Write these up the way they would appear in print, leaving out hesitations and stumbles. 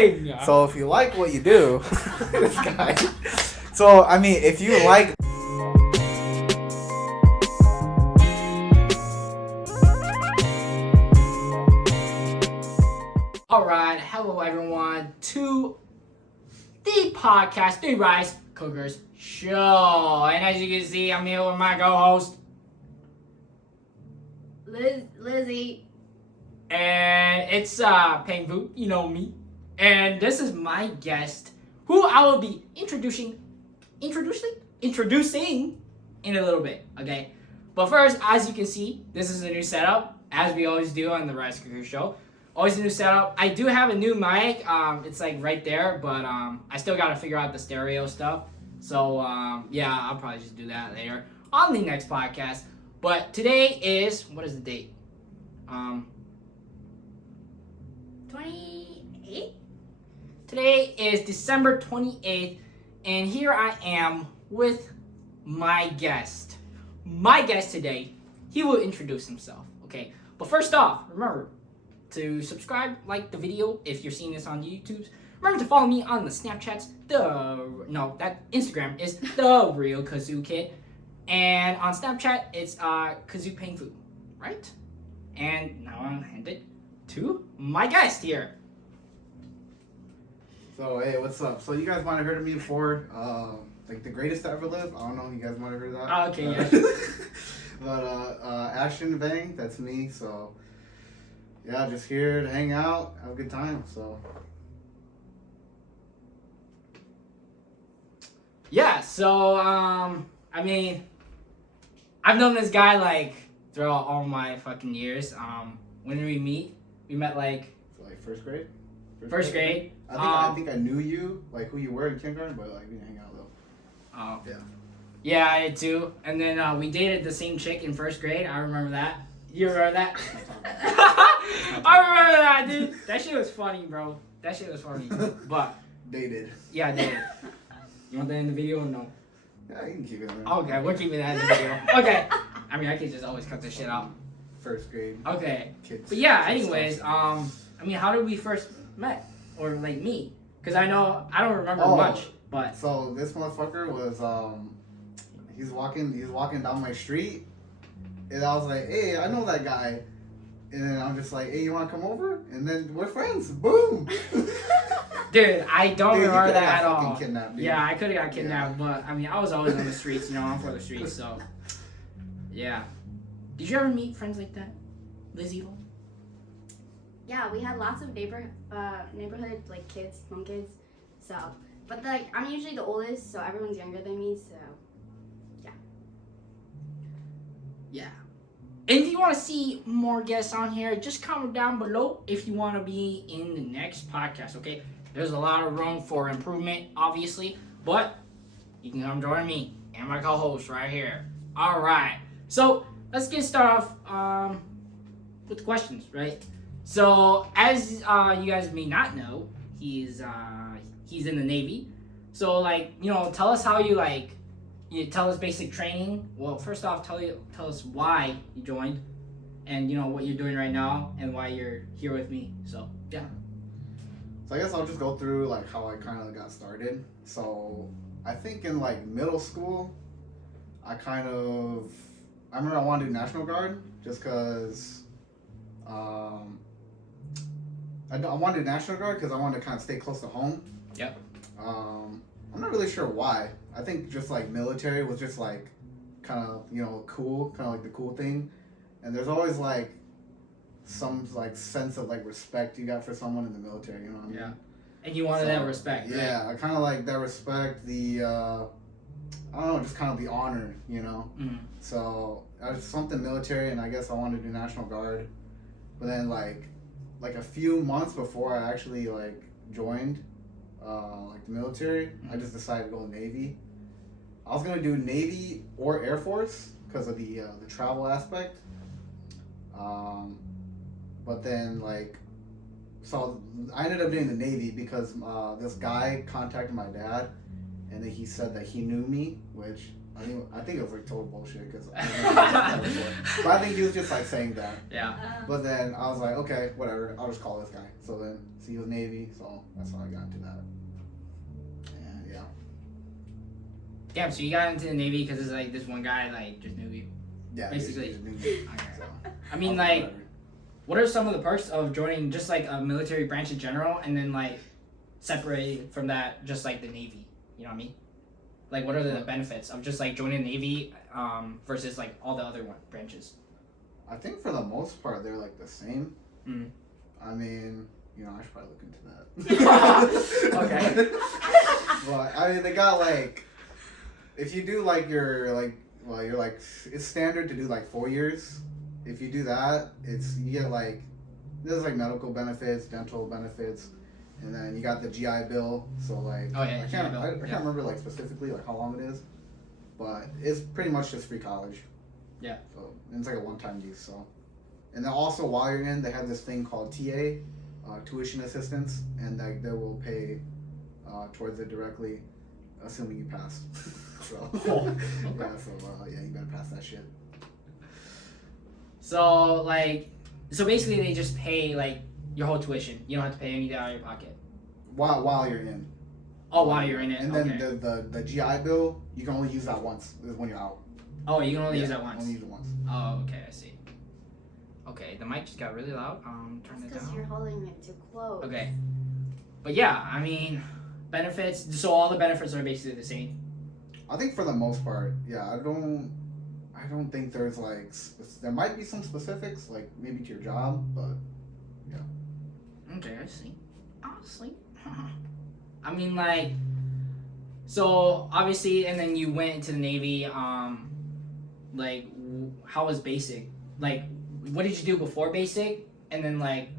thing. So if you like what you do, this guy. So I mean, if you like. Alright, hello everyone to the podcast, the Ricecookers Show. And as you can see, I'm here with my co-host, Lizzie. And it's Peng Vu, you know me. And this is my guest, who I will be introducing in a little bit, okay? But first, as you can see, this is a new setup, as we always do on the Ricecookers Show. Always a new setup. I do have a new mic. It's like right there, but I still gotta figure out the stereo stuff. So yeah, I'll probably just do that later on the next podcast. But today is, what is the date? 28th? Today is December 28th, and here I am with my guest. My guest today, he will introduce himself, okay? But first off, remember to subscribe, like the video if you're seeing this on YouTube. Remember to follow me on the Snapchats. That Instagram is the real Kazoo Kid, and on Snapchat it's Kazoo Peng Fu, right? And now I'll hand it to my guest here. So hey, what's up? So you guys might have heard of me before, like the greatest to ever live. I don't know if you guys might have heard of that. Oh, okay, yeah. But Ash Vang, that's me. So yeah, just here to hang out, have a good time. So yeah, so I mean, I've known this guy like throughout all my fucking years. When did we meet? We met like first grade. First grade. I think I knew you, like who you were in kindergarten, but like we didn't hang out though. Oh. Yeah. Yeah, I did too. And then we dated the same chick in first grade. I remember that. You remember that? I remember that, dude. That shit was funny, bro. That shit was funny. But Dated. yeah, I did. You want that in the video or no? Yeah, you can keep it. Okay, we're keeping that in the video. Okay. I mean, I could just always cut this shit out. First grade. Okay. Kids. But yeah, anyways, I mean, how did we first met? Or like meet? Because I don't remember much, but. So this motherfucker was, he's walking down my street, and I was like, hey, I know that guy. And then I'm just like, hey, you want to come over? And then we're friends. Boom. Dude, I don't remember that at all. Kidnapped, yeah, I could have got kidnapped, but I mean, I was always on the streets, you know, I'm for the streets, so. Yeah. Did you ever meet friends like that? Lizzie? Yeah, we had lots of neighborhood like kids, young kids. So, but like I'm usually the oldest, so everyone's younger than me. So, yeah. Yeah. And if you want to see more guests on here, just comment down below if you want to be in the next podcast. Okay, there's a lot of room for improvement, obviously, but you can come join me and my co-host right here. All right. So let's get started off with the questions, right? So, as you guys may not know, he's in the Navy. So, like, you know, tell us how you tell us basic training. Well, first off, tell us why you joined, and you know what you're doing right now, and why you're here with me. So, yeah. So I guess I'll just go through like how I kind of got started. So I think in like middle school, I remember I wanted to do National Guard just because. I wanted to do National Guard because I wanted to kind of stay close to home. Yep. I'm not really sure why. I think just like military was just like kind of, you know, cool, kind of like the cool thing. And there's always like some like sense of like respect you got for someone in the military, you know what I mean? Yeah. And you wanted that respect, right? Yeah, I kind of like that respect, the, I don't know, just kind of the honor, you know? Mm-hmm. So I was something military, and I guess I wanted to do National Guard. But then like a few months before I actually like joined like the military, I just decided to go Navy. I was gonna do Navy or Air Force because of the travel aspect. But then like, so I ended up doing the Navy because this guy contacted my dad, and then he said that he knew me, which I think it was like total bullshit because. But I think he was just like saying that. Yeah. But then I was like, okay, whatever. I'll just call this guy. So he was Navy, so that's how I got into that. And yeah. Damn, so you got into the Navy because it's like this one guy like just knew you. Yeah. Basically. He just knew me, Okay. so. I mean, was like, whatever. what are some of the perks of joining just like a military branch in general, and then like separating from that just like the Navy? You know what I mean? Like, what are the benefits of just like joining the Navy versus like all the other branches? I think for the most part they're like the same. Mm. I mean, I should probably look into that. Okay. But I mean, they got like, if you do like you're like, it's standard to do like 4 years. If you do that, you get like, there's like medical benefits, dental benefits, and then you got the GI Bill. So like, Oh yeah, I can't remember like specifically like how long it is, but it's pretty much just free college. Yeah. So and it's like a one-time use. So, and then also while you're in, they have this thing called TA, tuition assistance, and like they will pay towards it directly, assuming you pass. So Okay. yeah, so yeah, you better pass that shit. So basically they just pay like your whole tuition. You don't have to pay anything out of your pocket. While you're in. Oh, while you're in it. And Okay. then the GI Bill, you can only use that once. Is when you're out. Oh, you can only use that once. Only use it once. Oh, okay, I see. Okay, the mic just got really loud. Turn it Because down. you're holding it too close. Okay. But yeah, I mean, benefits. So all the benefits are basically the same. I think for the most part, yeah. I don't think there's like there might be some specifics like maybe to your job, but yeah. Okay, I see. Honestly, I mean, like, so obviously, and then you went into the Navy. Like, how was basic? Like, what did you do before basic? And then like,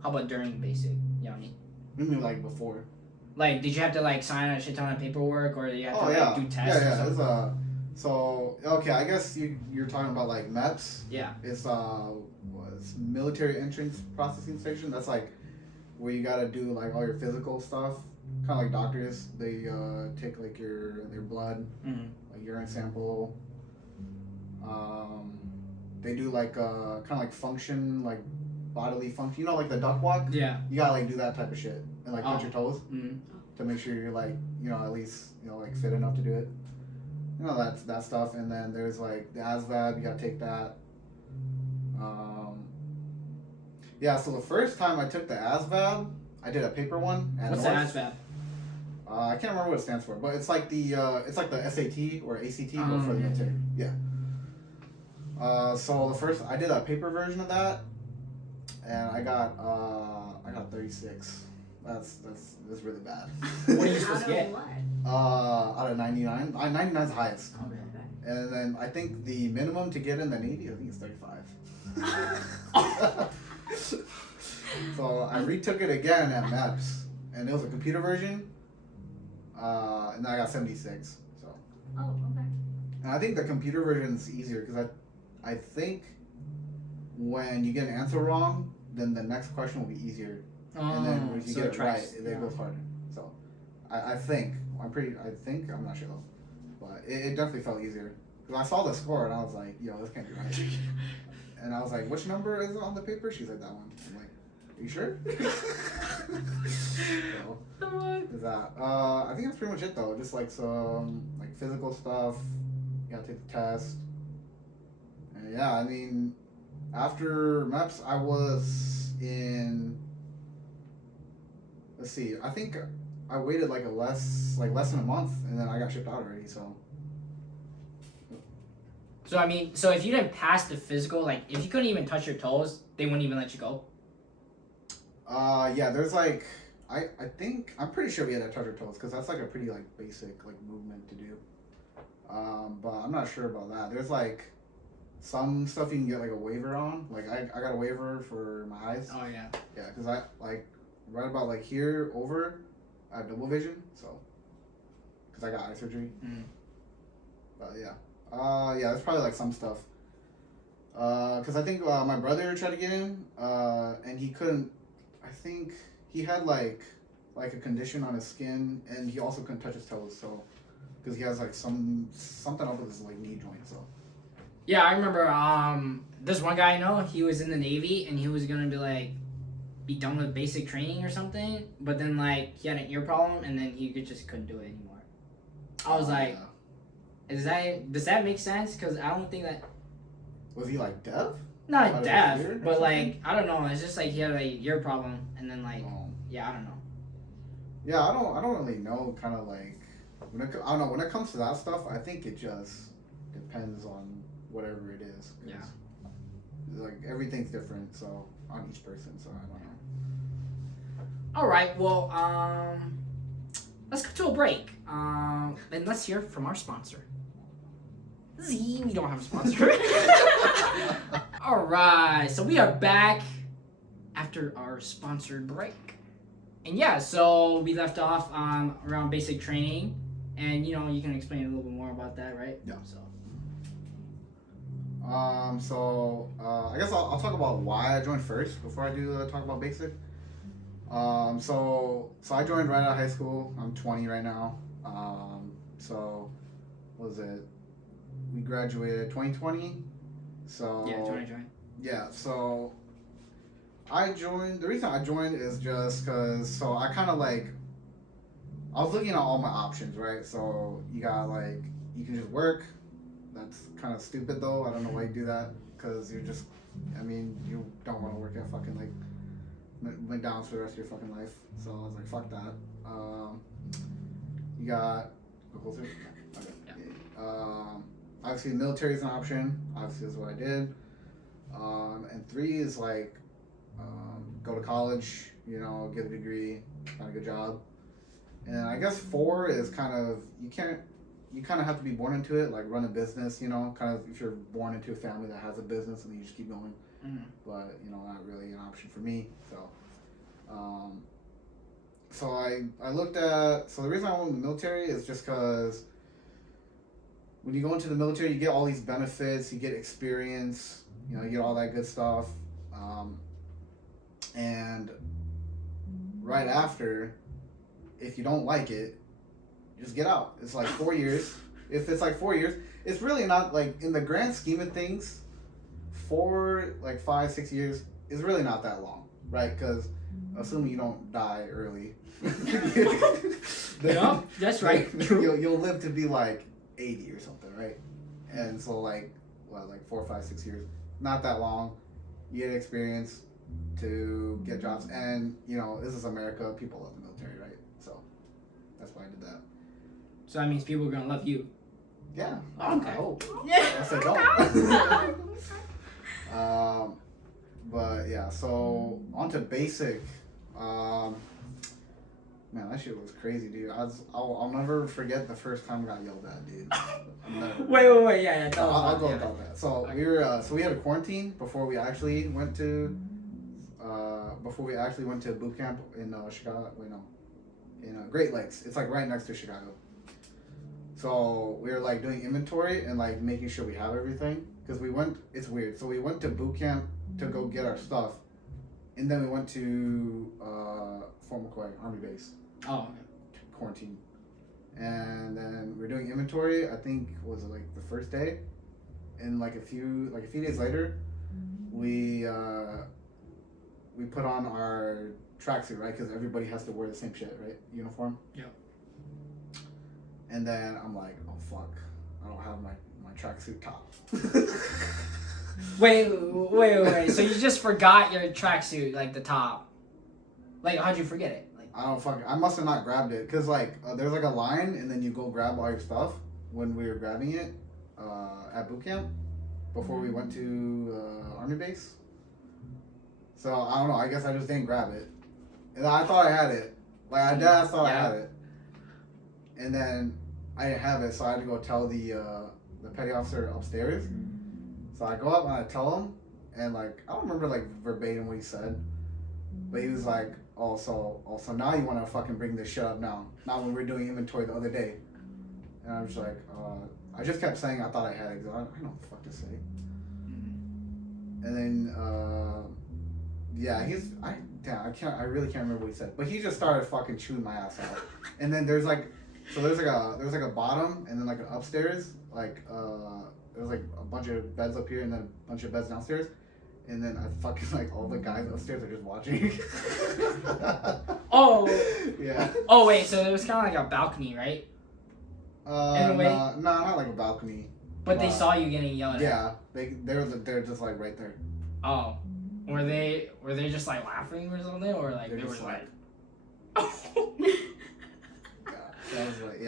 how about during basic? You know what I mean? You mean like before? Like, did you have to like sign a shit ton of paperwork, or did you have to like do tests? Yeah, or yeah. something? So okay, I guess you're talking about like MEPS. Yeah. It's was military entrance processing station. That's like where you gotta do like all your physical stuff. Kind of like doctors. They take like their blood, like urine sample. They do like kind of like function, like bodily function. You know, like the duck walk. Yeah. You gotta like do that type of shit and like touch your toes Mm-hmm. to make sure you're like at least like fit enough to do it. That stuff, and then there's like the ASVAB. You gotta take that. Yeah. So the first time I took the ASVAB, I did a paper one. At What's North. the ASVAB? I can't remember what it stands for, but it's like the SAT or ACT, but for the yeah. military. Yeah. So the first I did a paper version of that, and I got 36. That's really bad. What are you supposed Out to get? of what? Out of 99. 99 is the highest. Okay. And then I think the minimum to get in the Navy, I think it's 35. So I retook it again at MEPS, and it was a computer version, and then I got 76. So. Oh, okay. And I think the computer version is easier because I think when you get an answer wrong, then the next question will be easier, and then when you get it right, it goes harder. So I think I'm not sure though, but it definitely felt easier because I saw the score and I was like, yo, this can't be right. And I was like, which number is it on the paper? She's like, that one. I'm like, are you sure? So, is that? I think that's pretty much it though. Just like some like physical stuff. You gotta take the test. And yeah, I mean, after MEPS, I was in. Let's see. I think I waited like less than a month, and then I got shipped out already. So. So I mean, so if you didn't pass the physical, like if you couldn't even touch your toes, they wouldn't even let you go. Yeah. There's like I'm pretty sure we had to touch our toes because that's like a pretty like basic like movement to do. But I'm not sure about that. There's like some stuff you can get like a waiver on. Like I got a waiver for my eyes. Oh yeah. Yeah, because I like right about like here over, I have double vision. So because I got eye surgery. Mm. But yeah. Yeah, there's probably like some stuff. Cause I think my brother tried to get in, and he couldn't. I think he had like a condition on his skin, and he also couldn't touch his toes. So because he has like something up with his like knee joint. So Yeah, I remember. This one guy I know. He was in the Navy, and he was gonna be done with basic training or something. But then like he had an ear problem, and then he just couldn't do it anymore. I was like, does that make sense? Because I don't think that. Was he like deaf? Not Out of deaf, his ear or but like something? I don't know. It's just like he had a ear problem, and then like yeah, I don't know. Yeah, I don't really know. Kind of like I don't know when it comes to that stuff. I think it just depends on whatever it is. 'Cause, Yeah. like everything's different, so on each person. So I don't know. All right, well, let's go to a break. And let's hear from our sponsor. Z, we don't have a sponsor. All right, so we are back after our sponsored break. And yeah, so we left off around basic training, and you can explain a little bit more about that, right? Yeah. So. I guess I'll talk about why I joined first before I do talk about basic. So I joined right out of high school. I'm 20 right now. So what was it? We graduated 2020. So Yeah, 2020. yeah. So I joined. The reason I joined is just because. So I kind of like. I was looking at all my options, right? So you got like you can just work. That's kind of stupid though. I don't know why you do that because you're just. I mean, you don't want to work at fucking like McDonald's for the rest of your fucking life. So I was like, fuck that. You got go closer. Okay. Yeah. Obviously, the military is an option. Obviously, that's what I did. And 3 is like go to college. Get a degree, find a good job. And I guess 4 is kind of you kind of have to be born into it, like run a business. Kind of if you're born into a family that has a business and then you just keep going. Mm-hmm. But not really an option for me. So I looked at. So the reason I went in the military is just because when you go into the military, you get all these benefits, you get experience, you get all that good stuff, and right after, if you don't like it, just get out. It's like 4 years. If it's like 4 years, it's really not like in the grand scheme of things. 5, 6 years is really not that long, right? Because assuming you don't die early, Yeah, that's right. You'll live to be like 80 or something, right? And so like 4, 5, 6 years, not that long. You get experience to get jobs, and this is America. People love the military, right? So that's why I did that. So that means people are gonna love you. Yeah. Okay. I hope. Yeah. I said don't. But yeah, so on to basic. Man, that shit was crazy, dude. I'll never forget the first time I got yelled at, dude. Wait, yeah. I'll go about that. So okay. We had a quarantine before we actually went to boot camp in Chicago. Wait, no, in Great Lakes. It's like right next to Chicago. So we were like doing inventory and like making sure we have everything because we went. It's weird. So we went to boot camp to go get our stuff, and then we went to Fort McCoy Army Base. Oh, okay. Quarantine, and then we're doing inventory. I think was it like the first day, and like a few days later, we put on our tracksuit, right? Because everybody has to wear the same shit, right? Uniform. Yeah. And then I'm like, oh fuck, I don't have my tracksuit top. Wait. So you just forgot your tracksuit, like the top. Like, how'd you forget it? I must have not grabbed it because there's like a line and then you go grab all your stuff when we were grabbing it at boot camp before we went to Army Base. So I don't know. I guess I just didn't grab it, and I thought I had it. Like I thought I had it, and then I didn't have it, so I had to go tell the petty officer upstairs. So I go up and I tell him, and like I don't remember like verbatim what he said, but he was like, Also, now you want to fucking bring this shit up now. Not when we were doing inventory the other day. And I was like, I just kept saying I thought I had it. I don't know what the fuck to say. And then, I really can't remember what he said. But he just started fucking chewing my ass out. And then there's like So there's like a bottom and then like an upstairs. Like there's like a bunch of beds up here and then a bunch of beds downstairs. And then I fucking like all the guys upstairs are just watching. Oh. Yeah. Oh wait, so it was kind of like a balcony, right? Anyway. No, not like a balcony. But they saw you getting yelled at. Yeah, they're just like right there. Oh, were they just like laughing or something, or like They're they were just like? Yeah, that was like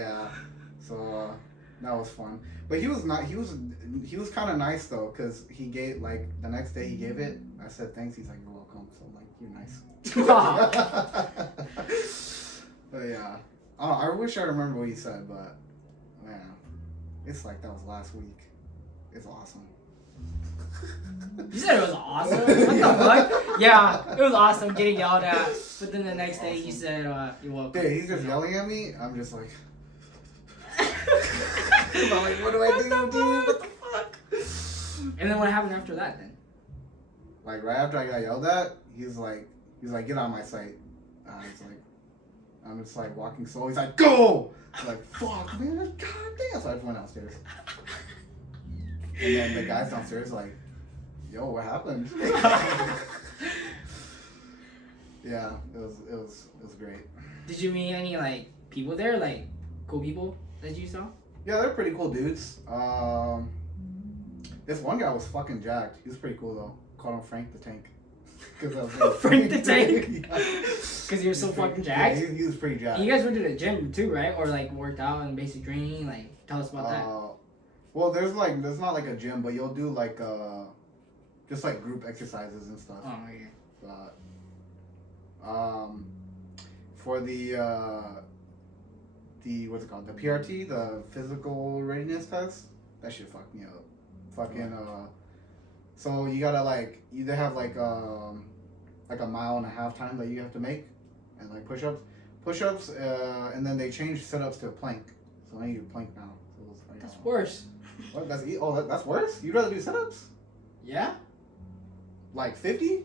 So that was fun. But he was not. He was kind of nice though, cause he gave like the next day he gave it. I said thanks. He's like, you're welcome. So I'm like, you're nice. But yeah, I wish I remember what he said, but man, it's like that was last week. It's awesome. You said it was awesome. What the fuck? Yeah, it was awesome getting yelled at. But then the next day he said, "You're welcome." Dude, he's just yelling at me. I'm just like. I'm like, what do I do, dude? What the fuck? And then what happened after that then? Like right after I got yelled at, he's like, get out of my sight. I'm just like walking slow. He's like, go! I'm like, fuck, man, god damn. So I just went downstairs. And then the guys downstairs like, yo, what happened? Yeah, it was great. Did you meet any like people there, like cool people that you saw? Yeah, they're pretty cool dudes. This one guy was fucking jacked. He was pretty cool though. Called him Frank the Tank. Frank the Tank? Yeah. Because you're so fucking jacked? Yeah, he was pretty jacked. And you guys went to the gym too, right? Or like worked out and basic training? Like, tell us about that. Well, there's not like a gym, but you'll do like just like group exercises and stuff. Oh, okay. But for the what's it called? The PRT, the physical readiness test. That shit fucked me up. Fucking so you gotta like either have like a 1.5 mile time that you have to make, and like push-ups, and then they changed sit-ups to a plank. So now you do plank now. So it's like, That's worse. What? That's worse? You'd rather do sit-ups? Yeah? Like 50?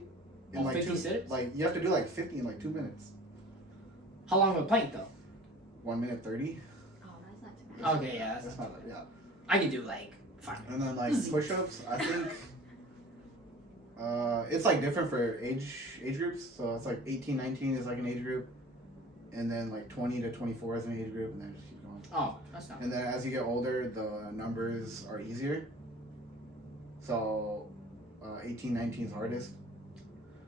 In like 50 sit-ups? Like you have to do like 50 in like 2 minutes. How long of a plank though? 1 minute 30. Oh, that's not too bad. Okay, yeah, that's not Yeah. I could do like 5 minutes. And then like push-ups, I think it's like different for age groups. So it's like 18, 19 is like an age group, and then like 20 to 24 is an age group, and then just keep going. Oh, that's not. And then as you get older, the numbers are easier. So 18, 19 is hardest.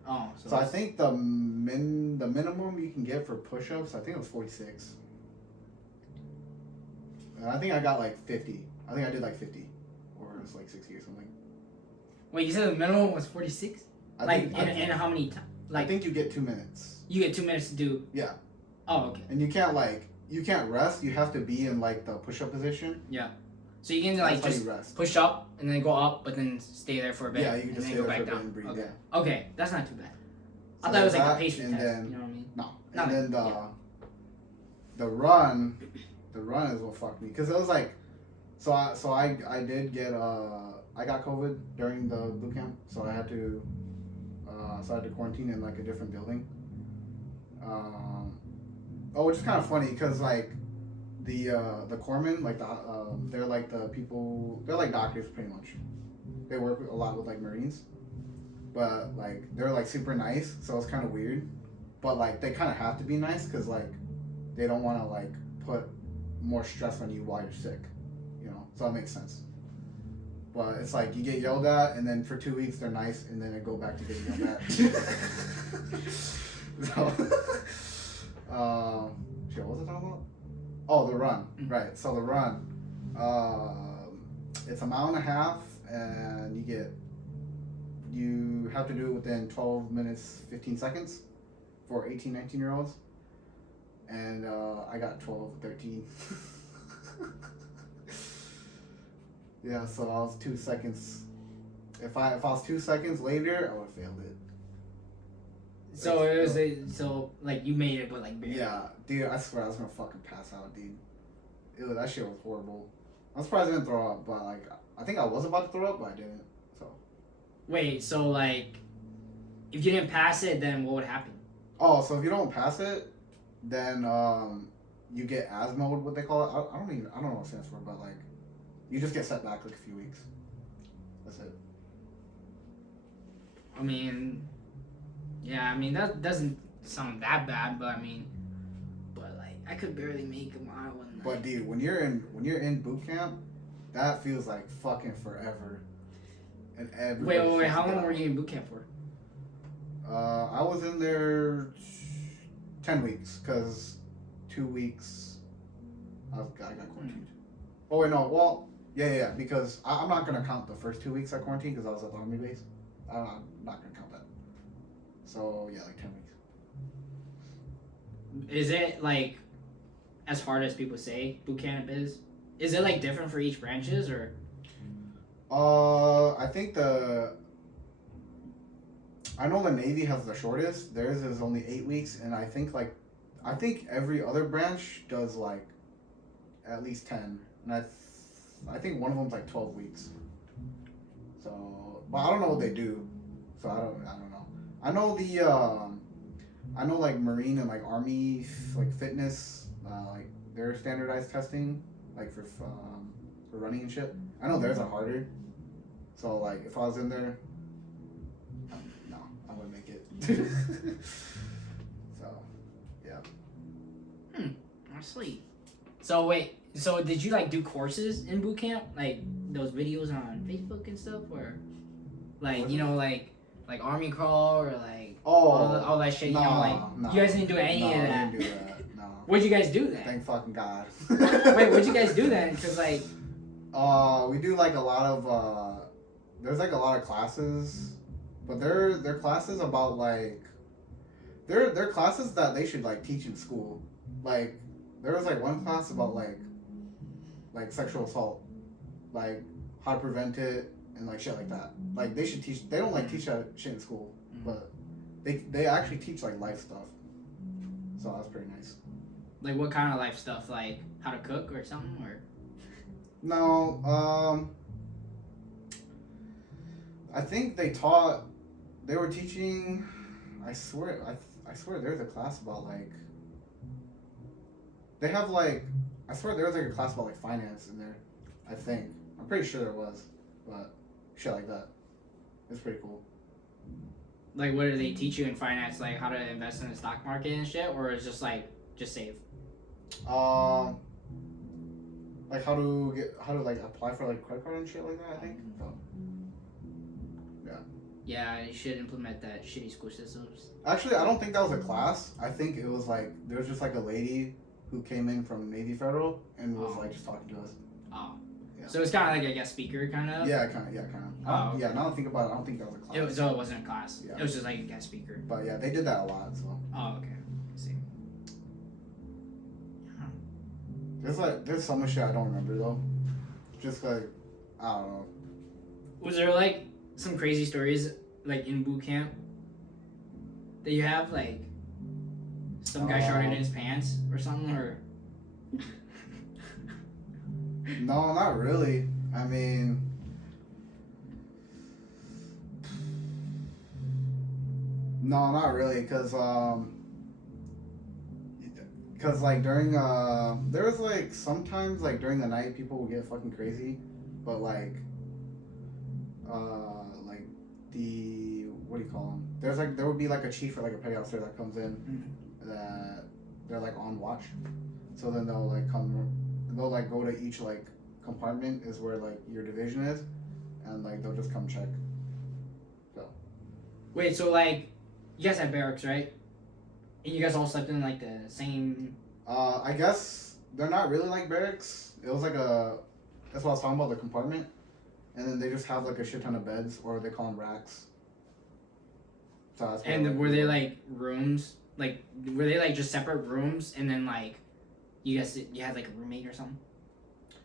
Oh, So I think the minimum you can get for push-ups, I think it was 46. And I think I got like 50. I think I did like 50, or it was like 60 or something. Wait, you said the minimum was 46? I And how many times? Like, I think you get 2 minutes. you get 2 minutes to do. Yeah. Oh, okay. And you can't rest. You have to be in like the push-up position. Yeah. So you can like That's how just you rest. push up and then go up, but then stay there for a bit. Yeah, you can and just then stay go there back for a bit down. and breathe. Okay. Yeah. Okay, that's not too bad. I So thought it was like that, a patient and test. then- You know what I mean? No. Not And then like- the run is what fucked me, because it was like, so I did get I got COVID during the boot camp, so I had to quarantine in like a different building. Which is kind of funny because like the corpsmen, like they're like the people, they're like doctors pretty much. They work a lot with like Marines, but like they're like super nice, so it's kind of weird. But like they kind of have to be nice because like they don't want to like put more stress on you while you're sick, you know. So that makes sense. But it's like you get yelled at, and then for 2 weeks they're nice, and then they go back to getting yelled at. So, shit, what was I talking about? Oh, the run, right? So the run, it's 1.5 miles, and you have to do it within 12 minutes 15 seconds for 18, 19-year-olds, and I got 12, 13. Yeah, so I was 2 seconds. If I was 2 seconds later, I would have failed it. So it was so like you made it, but like barely. Yeah, dude, I swear I was gonna fucking pass out, dude. That shit was horrible. I'm surprised I didn't throw up, but like I think I was about to throw up, but I didn't. So. Wait, so like, if you didn't pass it, then what would happen? Oh, so if you don't pass it, then you get asthma, what they call it. I don't know what it stands for, but like, you just get set back like a few weeks. That's it. I mean, yeah, I mean that doesn't sound that bad, but I mean, but like I could barely make a mile one night. But dude, when you're in boot camp, that feels like fucking forever. And wait, how long were you in boot camp for? I was in there 10 weeks, because 2 weeks I got quarantined. Oh wait, no, well, yeah, because I'm not gonna count the first 2 weeks I quarantined because I was at the army base. I'm not gonna count that. So yeah, like 10 weeks. Is it like as hard as people say boot camp is? Is it like different for each branches or? I think I know the Navy has the shortest. Theirs is only 8 weeks, and I think every other branch does like at least 10, and I think one of them's like 12 weeks. So, but I don't know what they do. So I don't know. I know like Marine and like Army like fitness, like their standardized testing, like for running and shit. I know theirs are harder. So like if I was in there, no, I wouldn't make it. So, yeah. Sweet. So wait, so did you like do courses in boot camp, like those videos on Facebook and stuff, or like you know like Army Crawl or like all that shit? You know, like you guys didn't do any of that. I didn't do that. No. What'd you guys do then? Thank fucking God. Wait, what'd you guys do then? Cause like. We do like a lot of there's like a lot of classes, but they're classes about like they're classes that they should like teach in school. Like there was like one class about like sexual assault, like how to prevent it and like shit like that. Like they should teach. They don't like teach that shit in school, but they actually teach like life stuff. So that's pretty nice. Like what kind of life stuff? Like how to cook or something or? No, I think they were teaching, I swear there's a class about like, they have like, I swear there was like a class about like finance in there, I think. I'm pretty sure there was, but shit like that. It's pretty cool. Like what do they teach you in finance? Like how to invest in the stock market and shit? Or is just like, just save? Like how to like apply for like credit card and shit like that, I think. So, yeah. Yeah, you should implement that shitty school systems. Actually, I don't think that was a class. I think it was like there was just like a lady who came in from Navy Federal and was like just talking to us. Oh. Yeah. So it's kind of like a guest speaker, kind of. Yeah, kind of. Oh, okay. Yeah. Now that I think about it, I don't think that was a class. It wasn't a class. Yeah. It was just like a guest speaker. But yeah, they did that a lot. So. Oh, okay. I see. There's so much shit I don't remember though. Just like, I don't know. Was there like some crazy stories like in boot camp that you have, like some guy sharted in his pants or something, or? No, not really. I mean, no, not really, cause like during there was like sometimes like during the night people would get fucking crazy, but like the what do you call them? There would be like a chief or like a petty officer that comes in that they're like on watch, so then they'll like go to each like compartment is where like your division is, and like they'll just come check. So. Wait, so like you guys had barracks, right? And you guys all slept in like the same. I guess they're not really like barracks. It was like that's what I was talking about, the compartment, and then they just have like a shit ton of beds, or they call them racks. So that's and were they like rooms? Like were they like just separate rooms, and then like you had like a roommate or something?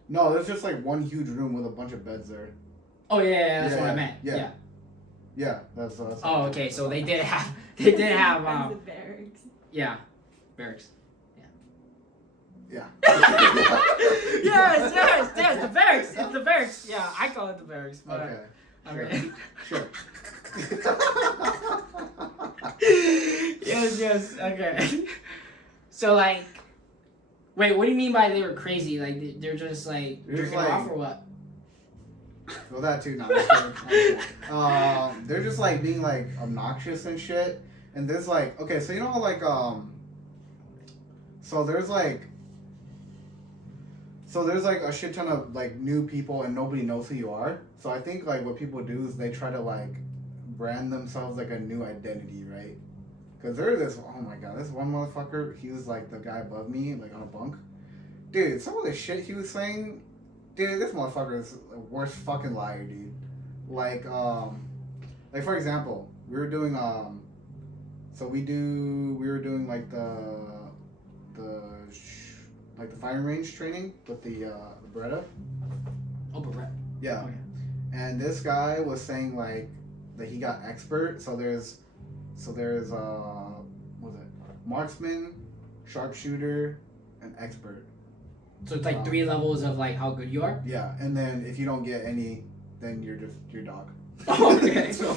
No, there's just like one huge room with a bunch of beds there. Oh yeah, that's what I meant. Yeah. Yeah, that's. Oh, okay. So they did have barracks. Yeah, barracks. Yeah. yes, the barracks. It's the barracks. Yeah, I call it the barracks. But okay. Okay. Sure. Yes. Okay. So like, Wait, what do you mean by they were crazy? Like they're just like They're just jerking like- off or what? Well, that too. No, I'm just kidding. I'm just kidding. They're just like being like obnoxious and shit. And there's like, okay, so you know like so there's like a shit ton of like new people and nobody knows who you are. So I think like what people do is they try to like brand themselves like a new identity, right? Because there's this, oh my god, this one motherfucker, he was like the guy above me, like on a bunk. Dude, some of the shit he was saying, dude, this motherfucker is the worst fucking liar, dude. Like for example, we were doing, we were doing like the firing range training with the Beretta. Oh, Beretta. Yeah. Okay. And this guy was saying like that he got expert. So there's what was it? Marksman, sharpshooter, and expert. So it's like 3 levels of like how good you are. Yeah, and then if you don't get any, then you're just your dog. Oh, okay. So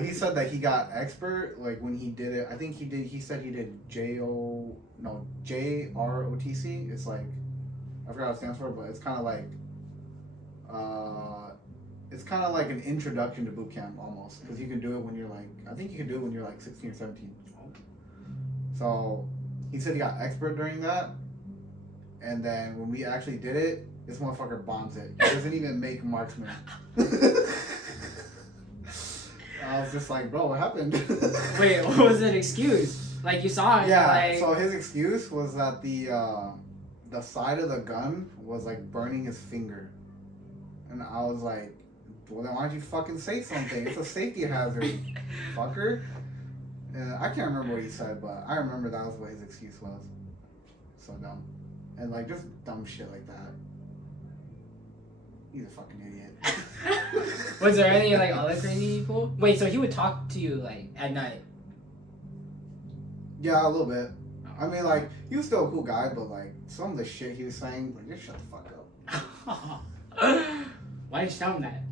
he said that he got expert like when he did it. I think he said he did JROTC. It's like, I forgot what it stands for, but it's kind of like an introduction to boot camp almost, because you can do it when you're like, I think you can do it when you're like 16 or 17. So he said he got expert during that, and then when we actually did it, this motherfucker bombs it. He doesn't even make marksman. I was just like, bro, what happened? Wait, what was an excuse? Like you saw it. Yeah. Like... So his excuse was that the side of the gun was like burning his finger, and I was like, well, then why don't you fucking say something? It's a safety hazard, fucker. And I can't remember what he said, but I remember that was what his excuse was. So dumb, and like just dumb shit like that. He's a fucking idiot. Was there any like other crazy people? Wait, so he would talk to you like at night? Yeah, a little bit. I mean, like, he was still a cool guy, but like some of the shit he was saying, like, just shut the fuck up. Why didn't you tell him that?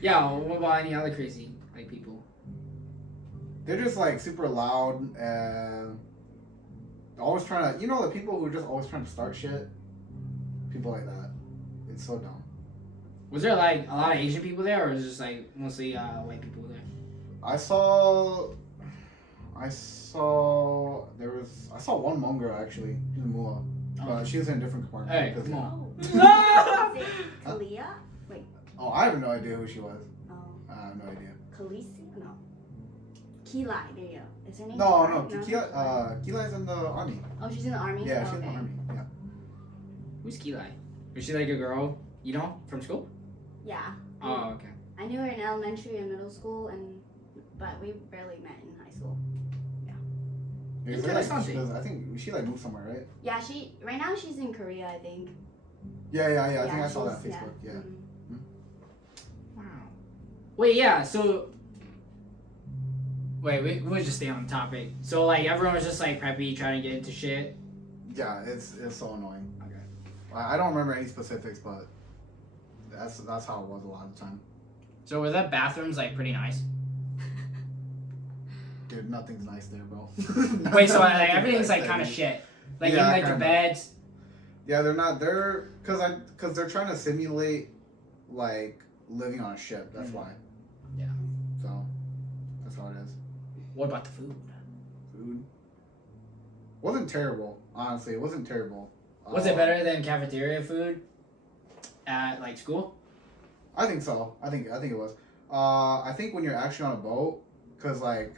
Yeah, what about any other crazy like people? They're just like super loud and always trying to, you know, the people who are just always trying to start shit. People like that. It's so dumb. Was there like a lot of Asian people there, or was it just like mostly white people there? I saw one Hmong girl actually. She's a Mua. But she was in a different compartment. Hey, because- come on. Is it Kalia? Like, Oh, I have no idea who she was. oh, I have no idea. Khaleesi? No. Kilai, there you go. Is her name? No, Kilai? Kila's in the army. Oh, she's in the army? Yeah, Oh, she's in the okay. army. Yeah. Who's Kilai? Was she like a girl you know from school? Yeah. Oh, okay. I knew her in elementary and middle school, but we barely met in high school. Is it like, I think she like moved somewhere, right? Yeah, right now she's in Korea, I think. Yeah. I think I saw that on she's- Facebook. Yeah. Mhm. Wow. Wait, yeah. So, wait, we'll just stay on the topic. So, like, everyone was just like preppy, trying to get into shit. Yeah, it's so annoying. Okay. I don't remember any specifics, but that's how it was a lot of the time. So, were the bathrooms like pretty nice? Dude, nothing's nice there, bro. Wait, so like everything's like kind of shit. shit. Like Yeah, even like the kinda. beds. Yeah, they're not. Because they're trying to simulate like living on a ship. That's why. Yeah. So that's how it is. What about the food? Food wasn't terrible. Honestly, it wasn't terrible. Was it better than cafeteria food at like school? I think so. I think it was. I think when you're actually on a boat, cause like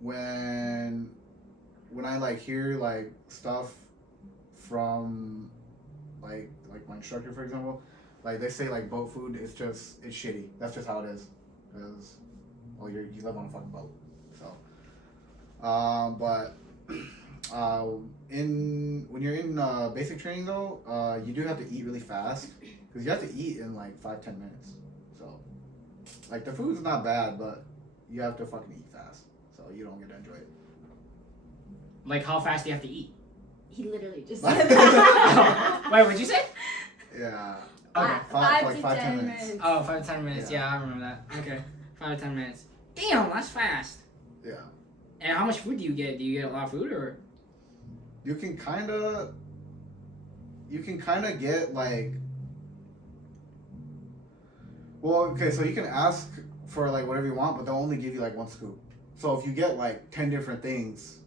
when I like hear like stuff from like my instructor, for example, like they say like boat food, it's shitty. That's just how it is. Cause well, you live on a fucking boat. So, but when you're in basic training though, you do have to eat really fast, because you have to eat in like 5-10 minutes. So, like the food's not bad, but you have to fucking eat fast, so you don't get to enjoy it. Like how fast do you have to eat? He literally just said that. Wait, what'd you say? Yeah. Okay. Five to 5 10 10 minutes. minutes. Oh, 5 to 10 minutes. Yeah. Yeah, I remember that. Okay, 5 to 10 minutes. Damn, that's fast. Yeah. And how much food do you get? Do you get a lot of food or? You can kind of get like. Well, okay, so you can ask for like whatever you want, but they'll only give you like one scoop. So if you get like 10 different things,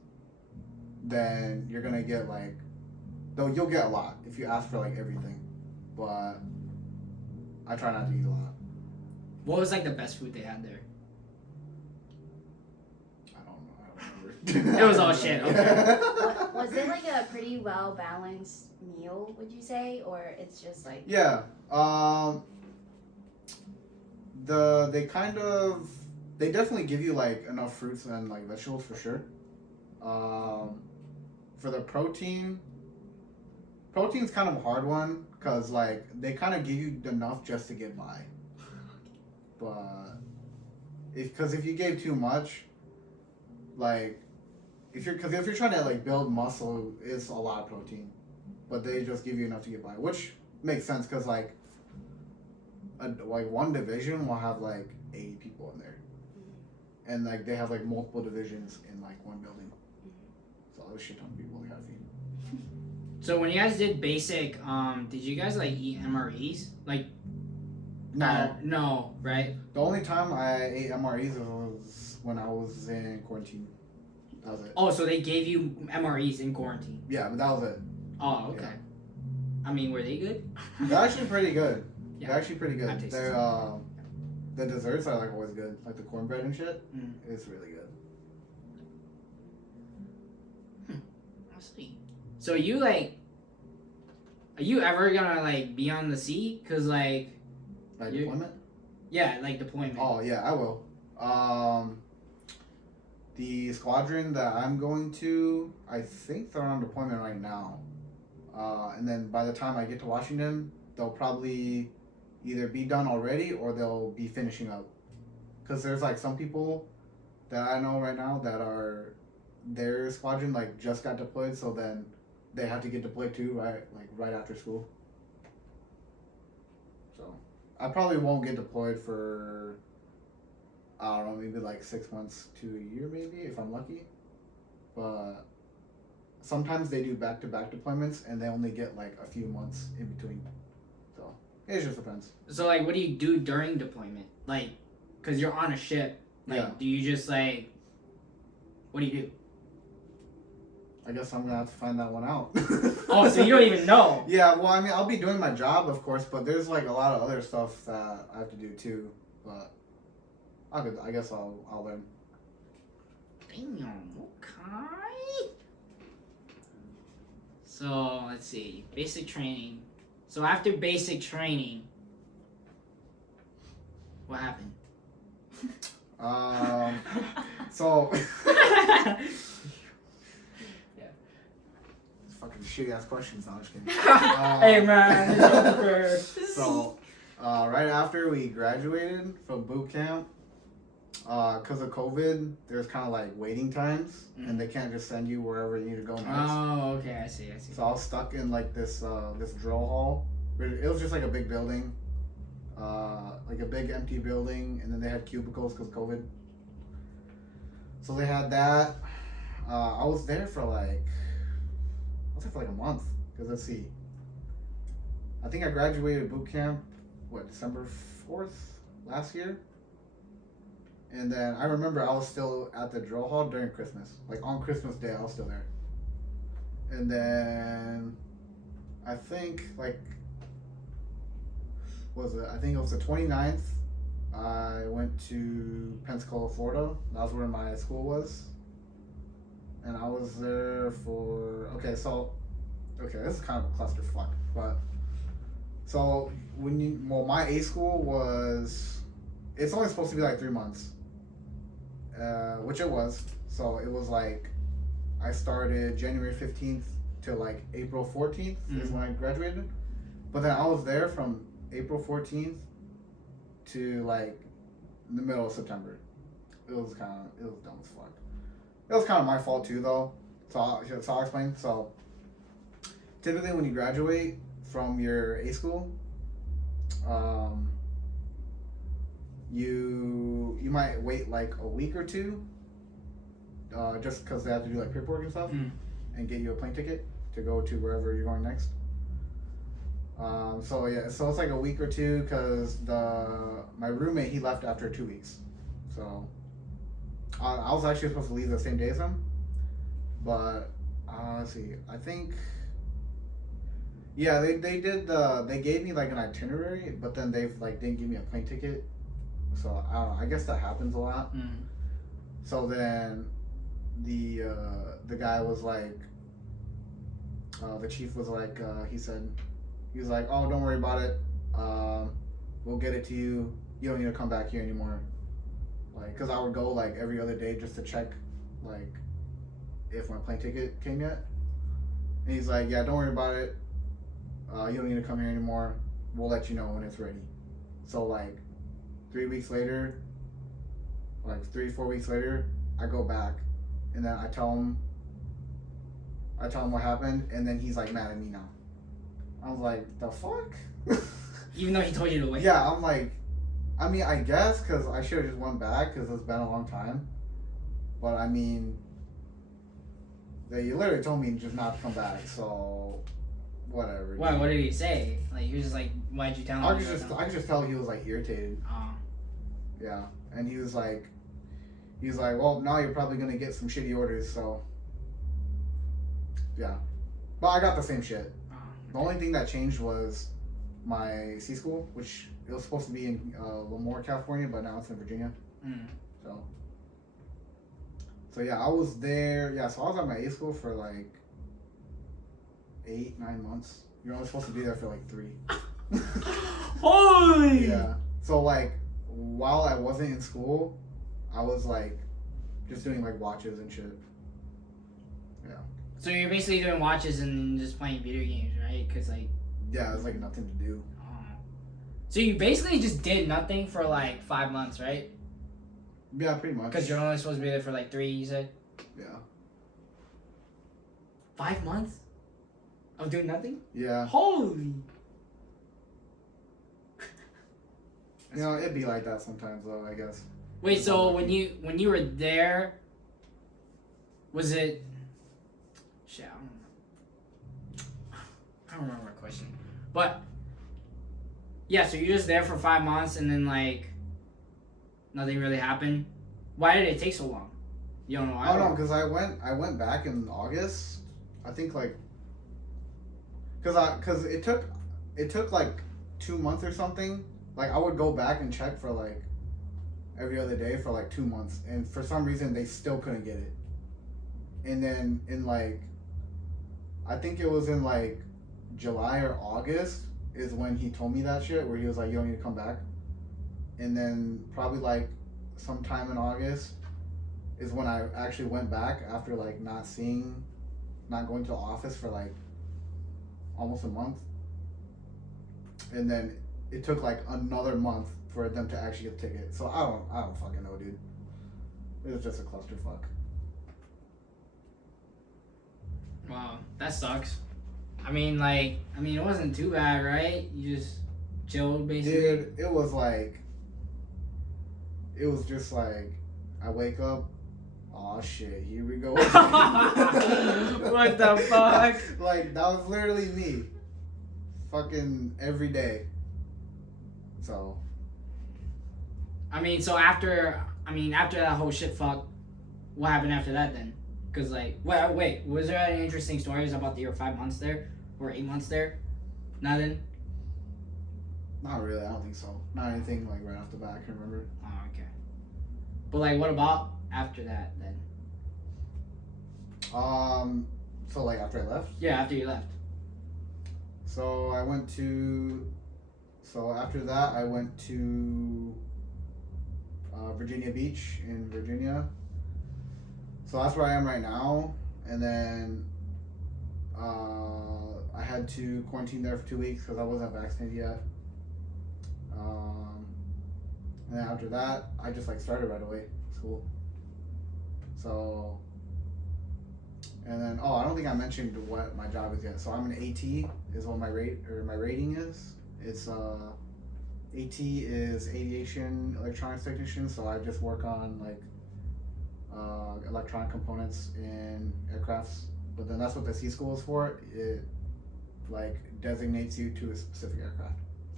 then you're gonna get like, though you'll get a lot if you ask for like everything. But I try not to eat a lot. What was like the best food they had there? I don't remember. It was all shit, okay. Was it like a pretty well balanced meal, would you say? Or it's just like. Yeah. They definitely give you like enough fruits and like vegetables for sure. For the protein's kind of a hard one because like they kind of give you enough just to get by. But if you gave too much, like if you're trying to like build muscle, it's a lot of protein, but they just give you enough to get by, which makes sense because like one division will have like 80 people in there, and like they have like multiple divisions in like one building, so there's a shit ton of people they gotta feed. So when you guys did basic, did you guys like eat MREs? Like, no, right? The only time I ate MREs was when I was in quarantine. That was it. Oh, so they gave you MREs in quarantine? Yeah, but that was it. Oh, okay. Yeah. I mean, were they good? They're actually pretty good. Yeah. They're actually pretty I've good. tasted They're some. the desserts are like always good. Like the cornbread and shit. It's really good. I see. So you like, are you ever gonna like be on the sea? Cause like, Like deployment? yeah, like deployment. Oh yeah, I will. The squadron that I'm going to, I think they're on deployment right now. And then by the time I get to Washington, they'll probably either be done already or they'll be finishing up. Because there's like some people that I know right now that are, their squadron like just got deployed, so then they have to get deployed too, right after school. So I probably won't get deployed for, I don't know, maybe like 6 months to a year maybe, if I'm lucky. But sometimes they do back-to-back deployments and they only get like a few months in between. So it just depends. So like, what do you do during deployment? Like, cause you're on a ship. Like, Yeah. do you just like, what do you do? I guess I'm gonna have to find that one out. Oh, so you don't even know? Yeah, well, I mean, I'll be doing my job, of course, but there's like a lot of other stuff that I have to do too. But I guess I'll learn. Damn. Okay. So let's see, basic training. So after basic training, what happened? So Yeah. fucking shitty ass questions. No, I'm just kidding. Hey man, So, right after we graduated from boot camp, because of COVID, there's kind of like waiting times, and they can't just send you wherever you need to go next. Oh, okay, I see. So I was stuck in like this drill hall. It was just like a big building, like a big empty building, and then they had cubicles because COVID. So they had that. I was there for like a month. Cause let's see. I think I graduated boot camp, December 4th last year. And then I remember I was still at the drill hall during Christmas. Like on Christmas Day, I was still there. And then I think I think it was the 29th. I went to Pensacola, Florida. That was where my school was. And I was there for, this is kind of a clusterfuck, but so my A school it's only supposed to be like 3 months, which it was. So it was like, I started January 15th to like April 14th is when I graduated. But then I was there from April 14th to like the middle of September. It was dumb as fuck. It was kind of my fault too, though. So I'll explain. So typically when you graduate from your A school, you might wait like a week or two just because they have to do like paperwork and stuff, Mm. and get you a plane ticket to go to wherever you're going next. So it's like a week or two because my roommate, he left after 2 weeks, so I was actually supposed to leave the same day as him, but let's see, I think they did they gave me like an itinerary, but then they've like didn't give me a plane ticket, so I don't know, I guess that happens a lot. Mm. So then the guy was like, the chief was like, he was like, oh, don't worry about it. We'll get it to you. You don't need to come back here anymore. Like, cause I would go like every other day just to check, like, if my plane ticket came yet. And he's like, yeah, don't worry about it. You don't need to come here anymore. We'll let you know when it's ready. So like 3 weeks later, like 3-4 weeks later, I go back, and then I tell him what happened, and then he's like mad at me now. I was like, the fuck? Even though he told you to wait. Yeah, I'm like, I mean, I guess because I should have just went back because it's been a long time. But I mean, they literally told me just not to come back, so whatever. Why? What did he say? Like, he was just like, why'd you tell him? I could just tell he was like irritated. Oh. Yeah, and he was like, well, now you're probably gonna get some shitty orders, so yeah. But I got the same shit. Oh. The only thing that changed was my C school, which it was supposed to be in Lemoore, California, but now it's in Virginia. Mm. So yeah, I was there. Yeah, so I was at my A school for like 8-9 months. You're only supposed to be there for like 3. Holy! Yeah. So like, while I wasn't in school, I was like just doing like watches and shit. Yeah. So you're basically doing watches and just playing video games, right? Cause like. Yeah, it was like nothing to do. So you basically just did nothing for like 5 months, right? Yeah, pretty much. Because you're only supposed to be there for like 3, you said? Yeah. 5 months? Of doing nothing? Yeah. Holy! You know, it'd be like that sometimes though, I guess. Wait, so when you were there, was it... Shit, I don't remember my question. But, yeah, so you're just there for 5 months and then like, nothing really happened? Why did it take so long? You don't know why? Oh no, because I went back in August. I think like, cause it took like 2 months or something. Like I would go back and check for like every other day for like 2 months, and for some reason they still couldn't get it. And then in like, I think it was in like July or August is when he told me that shit, where he was like, you don't need to come back. And then probably like sometime in August is when I actually went back after like not going to the office for like almost a month. And then it took like another month for them to actually get the ticket. So I don't fucking know, dude. It was just a clusterfuck. Wow, that sucks. I mean, it wasn't too bad, right? You just chilled, basically? Dude, it was just like, I wake up, oh shit, here we go. What the fuck? Like, that was literally me. Fucking every day. So. After that whole shit fuck, what happened after that then? Because, like, wait, was there any interesting stories about your 5 months there? Or 8 months there? Nothing? Not really, I don't think so. Not anything, like, right off the bat, I can remember. Oh, okay. But, like, what about after that, then? So, like, after I left? Yeah, after you left. So, after that, I went to Virginia Beach in Virginia. So that's where I am right now. And then I had to quarantine there for 2 weeks because I wasn't vaccinated yet. And then after that, I just like started right away school. So, and then I don't think I mentioned what my job is yet. So I'm an AT is what my rating is. It's AT is aviation electronics technician. So I just work on like electronic components in aircrafts. But then that's what the C school is for. It like designates you to a specific aircraft.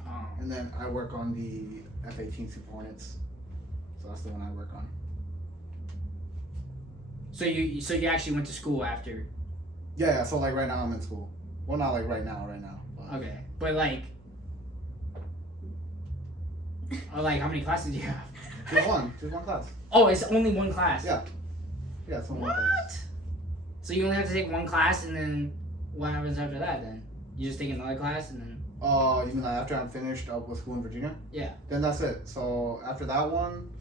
Oh. And then I work on the F-18 Super Hornets. So that's the one I work on. So you actually went to school after? Yeah, so like right now I'm in school. Well, not like right now. But Okay, but like how many classes do you have? Just one class. Oh, it's only one class. Yeah, it's only one class. What? So you only have to take one class, and then what happens after that? Then you just take another class, and then. Oh, you mean like after I'm finished up with school in Virginia? Yeah. Then that's it. So after that one,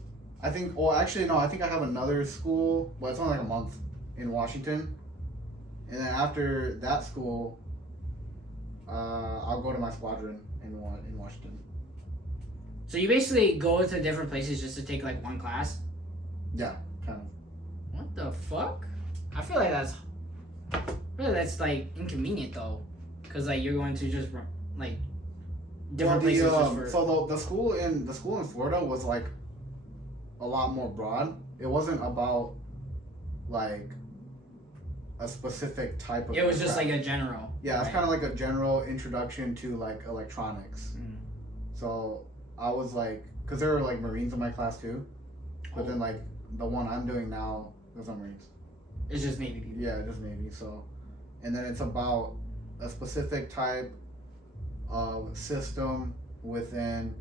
I think. Well, actually no. I think I have another school. Well, it's only like a month in Washington, and then after that school, I'll go to my squadron in Washington. So you basically go to different places just to take like one class? Yeah, kind of. What the fuck? I feel like that's like inconvenient though, cause like you're going to just like different places just for. So the school in Florida was like a lot more broad. It wasn't about like a specific type of. It was just aircraft. like a general. Yeah, it's right? kind of like a general introduction to like electronics. Mm. So I was like, cause there were like Marines in my class too, but then like the one I'm doing now, there's no Marines. It's just Navy people. Yeah, just Navy. So, and then it's about a specific type of system within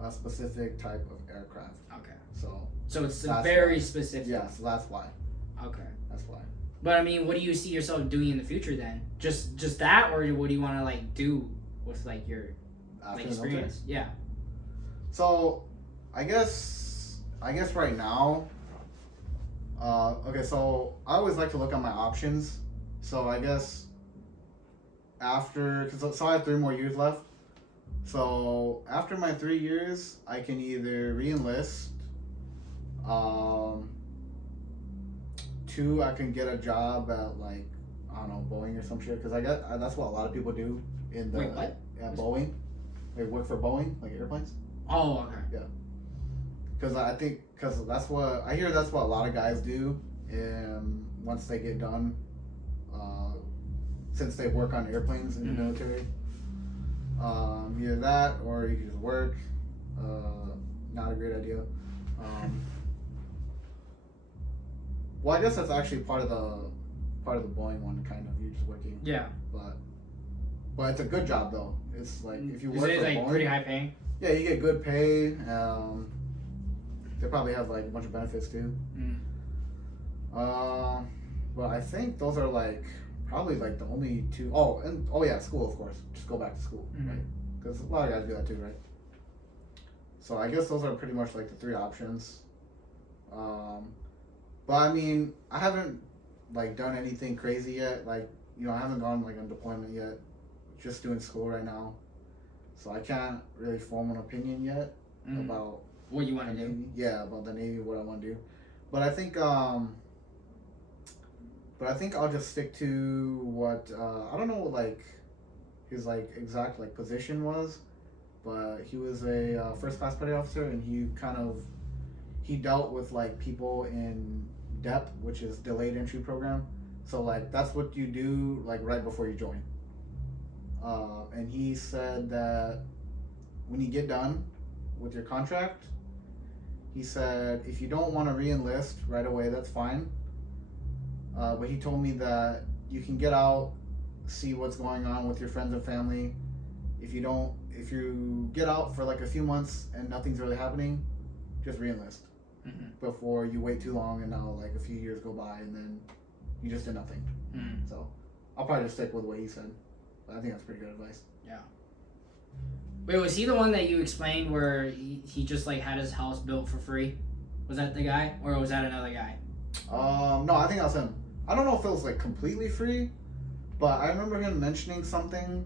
a specific type of aircraft. Okay. So it's that's very why. specific. Yeah, so that's why. Okay. That's why. But I mean, what do you see yourself doing in the future then? Just that, or what do you want to like do with like your After like the military? experience? Yeah. So, I guess right now. Okay, so I always like to look at my options. So I guess after, so I have 3 more years left. So after my 3 years, I can either re-enlist. 2, I can get a job at like, I don't know, Boeing or some shit. Cause that's what a lot of people do in the. Wait, what? Yeah, Boeing. They work for Boeing, like airplanes. Oh, okay. Because that's what I hear. That's what a lot of guys do, and once they get done, since they work on airplanes in the military, either that or you can just work. Not a great idea. Well, I guess that's actually part of the Boeing one, kind of. You're just working. Yeah. But it's a good job though. It's like if you Is work it for like Boeing, pretty high paying? yeah, you get good pay. They probably have like a bunch of benefits too. But I think those are like probably like the only 2. Oh yeah, school of course. Just go back to school, right? Because a lot of guys do that too, right? So I guess those are pretty much like the 3 options. But I mean, I haven't like done anything crazy yet. Like, you know, I haven't gone like on deployment yet. Just doing school right now, so I can't really form an opinion yet about what you want to do. Yeah, about the Navy, what I want to do. But I think I'll just stick to what I don't know what like his like exact like position was, but he was a first class petty officer, and he dealt with like people in DEP, which is delayed entry program. So like that's what you do like right before you join. And he said that when you get done with your contract, he said if you don't want to re-enlist right away, that's fine. But he told me that you can get out, see what's going on with your friends and family. If you get out for like a few months and nothing's really happening, just re-enlist before you wait too long and now like a few years go by and then you just did nothing. So I'll probably just stick with what he said. I think that's pretty good advice. Yeah. Wait, was he the one that you explained where he just like had his house built for free? Was that the guy, or was that another guy? No, I think that was him. I don't know if it was like completely free, but I remember him mentioning something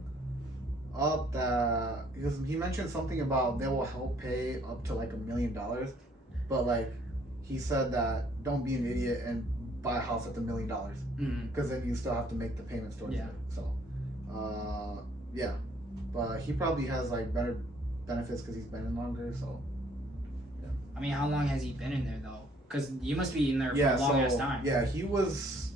up that he mentioned something about they will help pay up to like $1 million, but like he said that don't be an idiot and buy a house at the $1 million because then you still have to make the payments towards it. So. Yeah, but he probably has like better benefits because he's been in longer. So, yeah. I mean, how long has he been in there though? Because you must be in there for Yeah, a long ass time. yeah, he was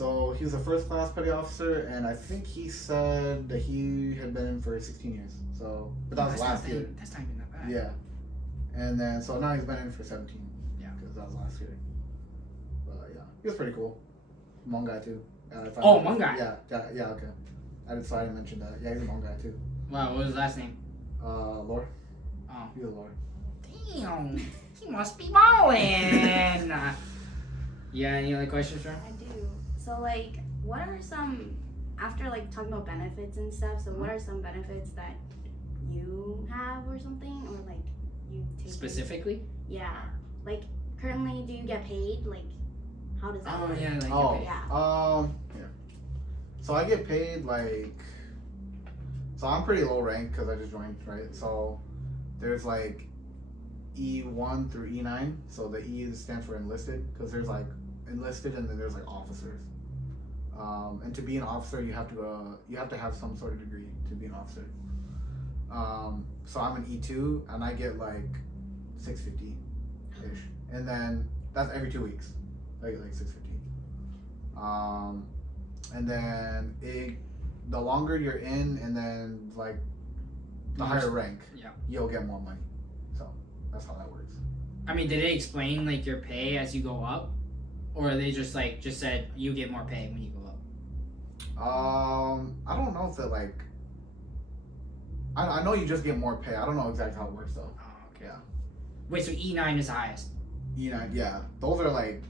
a first class petty officer, and I think he said that he had been in for 16 years. So, but that was last year. That's not even that bad. Yeah, and then so now he's been in for 17. Yeah, because that was last year. But yeah, he was pretty cool. Hmong guy too. Hmong guy. Yeah. Okay. I didn't mention that. Yeah, he's a Hmong guy too. Wow, what was his last name? Lore. Oh. He's a Lore. Damn, he must be ballin'. Yeah, any other questions, sir? I do. So like, what are some, after like talking about benefits and stuff, so what are some benefits that you have or something, or like you take? Specifically? Yeah. Like, currently, do you get paid? Like, how does that work? Yeah, like Yeah. Yeah. So I get paid like, so I'm pretty low rank because I just joined, right? So there's like E1 through E9. So the E stands for enlisted, because there's like enlisted and then there's like officers. And to be an officer, you have to have some sort of degree to be an officer. So I'm an E2 and I get like $650 ish, and then that's every 2 weeks. I get like $650. And then the longer you're in, and then like the higher rank, you'll get more money. So that's how that works. I mean, did they explain like your pay as you go up, or they just said you get more pay when you go up? I don't know if that like. I know you just get more pay. I don't know exactly how it works though. Oh, okay. Yeah. Wait, so E9 is the highest? E9, yeah. Those are like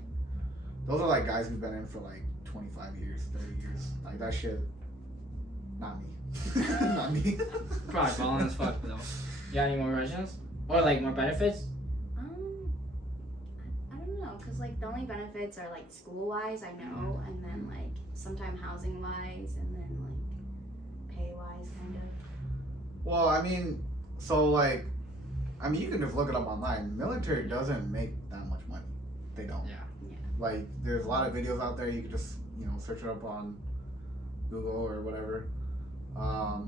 guys who've been in for like 25 years, 30 years. Like that shit. Not me. Not me. Probably balling as fuck though. You got any more questions? Or like more benefits? I don't know, cause like the only benefits are like school wise, I know, and then like sometime housing wise, and then like pay wise, kind of. Well, I mean, so like, you can just look it up online. Military doesn't make that much money. They don't. Yeah. Like, there's a lot of videos out there. You can just, search it up on Google or whatever.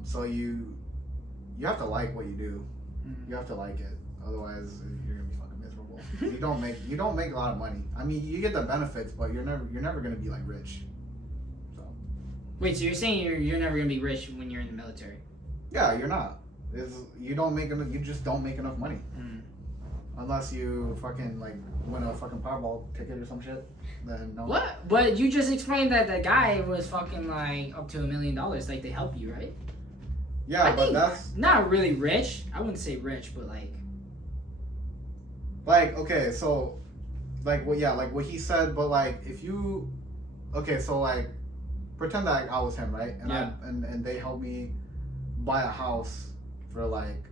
So you have to like what you do. Mm-hmm. You have to like it. Otherwise, you're gonna be fucking miserable. You don't make a lot of money. I mean, you get the benefits, but you're never gonna be like rich. So. Wait, so you're saying you're never gonna be rich when you're in the military? Yeah, you're not. You just don't make enough money. Unless you fucking like win a fucking Powerball ticket or some shit, then no. What? But you just explained that the guy was fucking like up to $1 million. Like they help you, right? Yeah, I but think that's not really rich. I wouldn't say rich, but like okay. So, like what he said. But like if you, okay, so like pretend that I was him, right? And and they helped me buy a house for like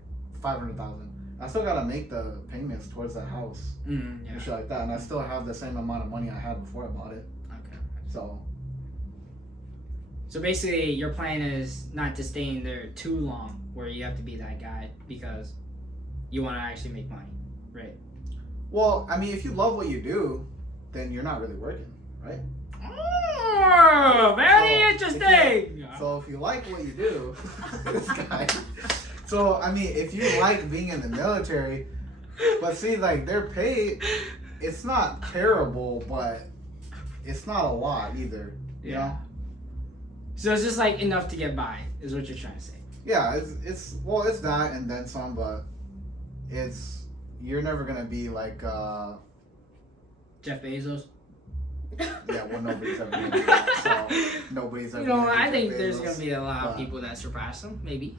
$500,000. I still gotta make the payments towards that house and shit like that, and I still have the same amount of money I had before I bought it. Okay. So basically, your plan is not to stay in there too long, where you have to be that guy because you want to actually make money, right? Well, I mean, if you love what you do, then you're not really working, right? Oh, very interesting. So if you like what you do, this guy. So I mean, if you like being in the military, but see, like their pay, it's not terrible, but it's not a lot either. You know? So it's just like enough to get by, is what you're trying to say. Yeah, it's that and then some, but you're never gonna be like Jeff Bezos. Yeah, well, nobody's ever gonna do that. So nobody's ever. I think there's gonna be a lot of people that surpass them, maybe.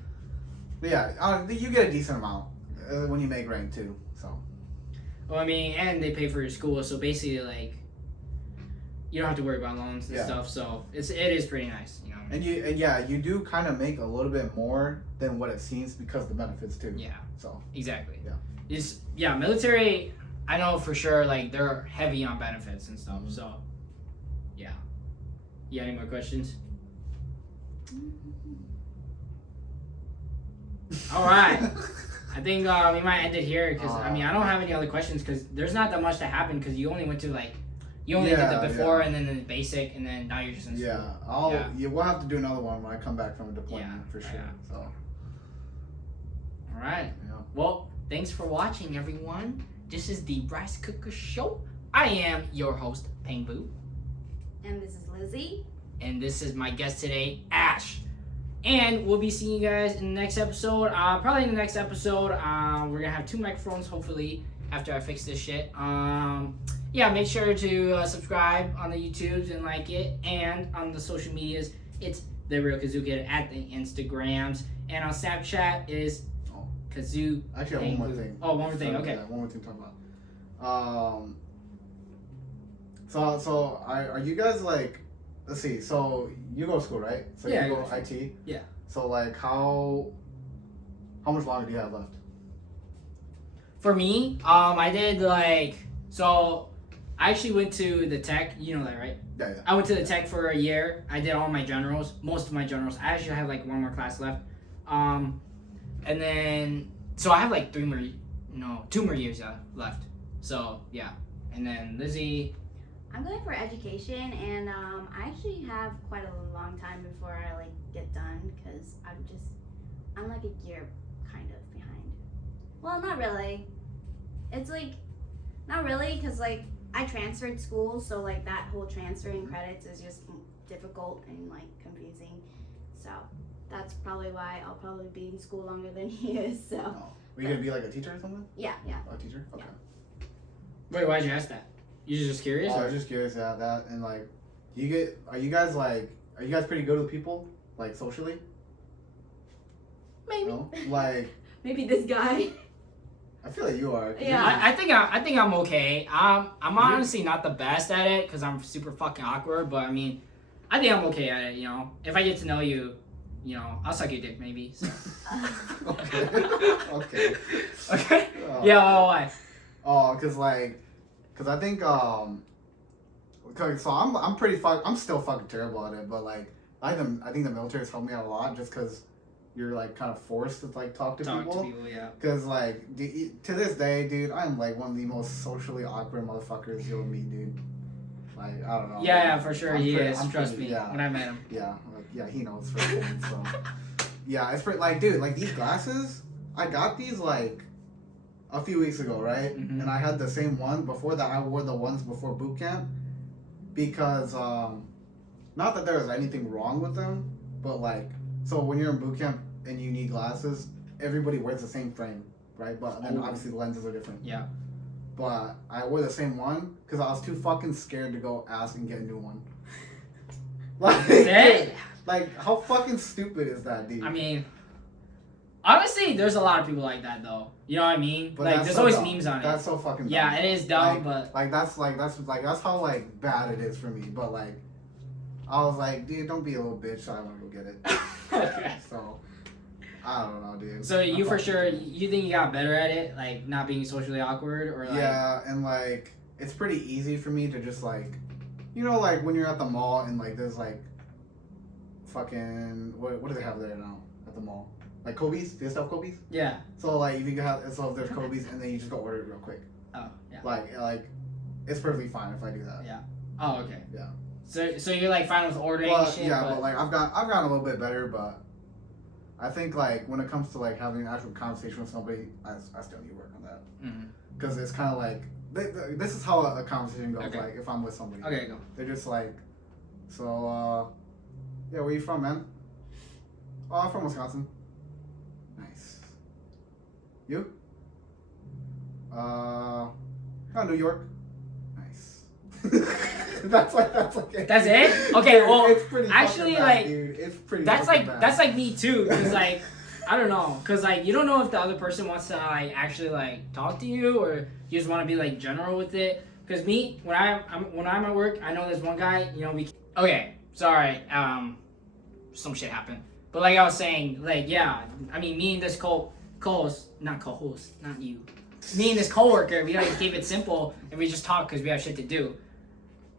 Yeah, you get a decent amount when you make rank too. So. Well, I mean, and they pay for your school, so basically, like, you don't have to worry about loans and stuff. So it is pretty nice, you know. And you do kind of make a little bit more than what it seems because of the benefits too. Yeah. So. Exactly. Yeah. Military. I know for sure, like they're heavy on benefits and stuff. So. Yeah. You got any more questions? All right. I think we might end it here because I don't have any other questions because there's not that much that happened because you only went to like did the before and then the basic and then now you're just in school. We'll have to do another one when I come back from a deployment for sure. Yeah. So. All right. Yeah. Well, thanks for watching, everyone. This is the Ricecookers Show. I am your host, Peng Boo. And this is Lizzie. And this is my guest today, Ash. And we'll be seeing you guys in the next episode. Probably in the next episode, we're going to have 2 microphones, hopefully, after I fix this shit. Make sure to subscribe on the YouTubes and like it. And on the social medias, it's The Real Kazoo Kid at the Instagrams. And on Snapchat is Kazoo. Actually, I have one more thing. Oh, one more thing. Okay. Yeah, one more thing to talk about. So are you guys like? Let's see. So you go to school, right? So Yeah, you I go go IT. Yeah. So like, how much longer do you have left? For me, I did I actually went to the tech. You know that, right? Yeah. I went to the tech for a year. I did all my generals, most of my generals. I actually have like 1 more class left. And then, so I have like 2 more years left. So yeah. And then Lizzie. I'm going for education, and I actually have quite a long time before I like get done because I'm like a year kind of behind. Well, not really. It's like not really because like I transferred schools, so like that whole transferring credits is just difficult and like confusing. So that's probably why I'll probably be in school longer than he is. So. Oh. Are you gonna be like a teacher or something? Yeah. A teacher? Okay. Yeah. Wait, why'd you ask that? You just curious? I was just curious about that, and like, are you guys pretty good with people, like socially? Maybe. No? Like, Maybe this guy. I feel like you are. Yeah. I think I'm okay. I'm honestly not the best at it because I'm super fucking awkward. But I mean, I think I'm okay at it. You know, if I get to know you, I'll suck your dick maybe. So. Okay. Okay. Okay. Yeah. Well, why? Oh, cause I think so I'm still fucking terrible at it, but like I think the military's helped me out a lot just cause you're like kind of forced to like talk to people. Yeah. Cause like to this day, dude, I'm like one of the most socially awkward motherfuckers you'll meet, dude. Like I don't know. Yeah, for sure he is. I'm Trust pretty- me. yeah. When I met him. Yeah, he knows for sure. So yeah, it's pretty like, dude, like these glasses, I got these like a few weeks ago, right? Mhm. And I had the same one. Before that, I wore the ones before boot camp because not that there was anything wrong with them, but like, so when you're in boot camp and you need glasses, everybody wears the same frame, right? But then obviously the lenses are different. Yeah. But I wore the same one because I was too fucking scared to go ask and get a new one. Like, how fucking stupid is that, dude? I mean, honestly, there's a lot of people like that though. You know what I mean? But like, that's there's so always dumb. memes on it. That's so fucking dumb. Yeah, it is dumb, but that's how like bad it is for me. But like, I was like, dude, don't be a little bitch. So I want to go get it. Okay. So I don't know, dude. So you for sure, you think you got better at it, like not being socially awkward, or like? Yeah, and like it's pretty easy for me to just like, like when you're at the mall and like there's like, fucking what do they have there now at the mall? Like Kobe's? Do they still have Kobe's? Yeah. So like if there's Kobe's and then you just go order it real quick. Oh yeah. Like, it's perfectly fine if I do that. Yeah. Oh okay. Yeah. So you're like fine with ordering shit. Yeah, but like I've gotten a little bit better, but I think like when it comes to like having an actual conversation with somebody, I still need to work on that. Because it's kind of like this is how a conversation goes. Okay. Like if I'm with somebody, Okay, go. they're just like, so yeah, where you from, man? Oh, I'm from Wisconsin. Nice. You? New York. Nice. that's it. That's it? Okay, well, it's pretty actually, bad, like, dude. It's pretty. That's fucking like bad. that's like me too, cause like I don't know, cause like you don't know if the other person wants to like actually like talk to you or you just want to be like general with it. Cause me, when I'm at work, I know there's one guy, okay, sorry, some shit happened, but like I was saying, like yeah, I mean me and this co-host, not you, me and this coworker, we like keep it simple and we just talk cause we have shit to do,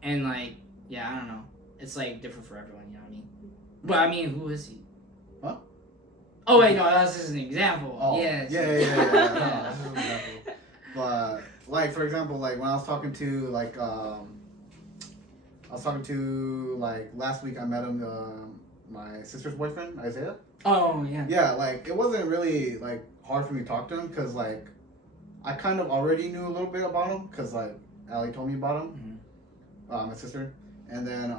and like yeah, I don't know, it's like different for everyone, you know what I mean? But I mean, who is he? Huh? Oh wait, no, that's just an example. Oh, yeah. Yeah. No, this is an example. But like for example, like when I was talking to last week, I met him, my sister's boyfriend, Isaiah. Oh yeah. Yeah, like it wasn't really like hard for me to talk to him because like I kind of already knew a little bit about him because like Allie told me about him, my sister, and then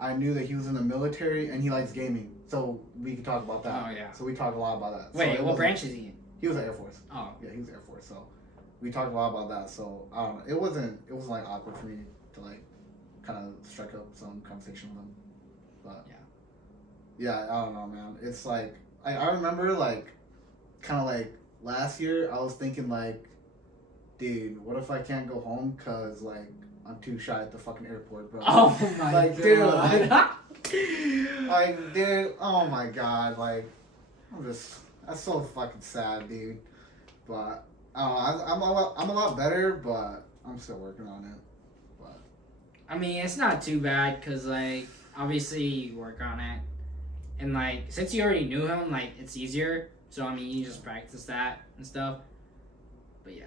I knew that he was in the military and he likes gaming, so we could talk about that. Oh yeah. So we talked a lot about that. Wait, what branch is he in? He was at Air Force. Oh. Yeah, he was Air Force. So we talked a lot about that. So I don't know. It wasn't like awkward for me to like kind of strike up some conversation with him. But yeah, I don't know, man. It's like I remember like kind of like last year I was thinking like, dude, what if I can't go home because like I'm too shy at the fucking airport, bro. Oh my like, god. Dude, like, dude, oh my god, like, that's so fucking sad, dude. But I'm a lot better, but I'm still working on it. But I mean, it's not too bad because like obviously you work on it, and like since you already knew him, like it's easier. So I mean, you just practice that and stuff. But yeah,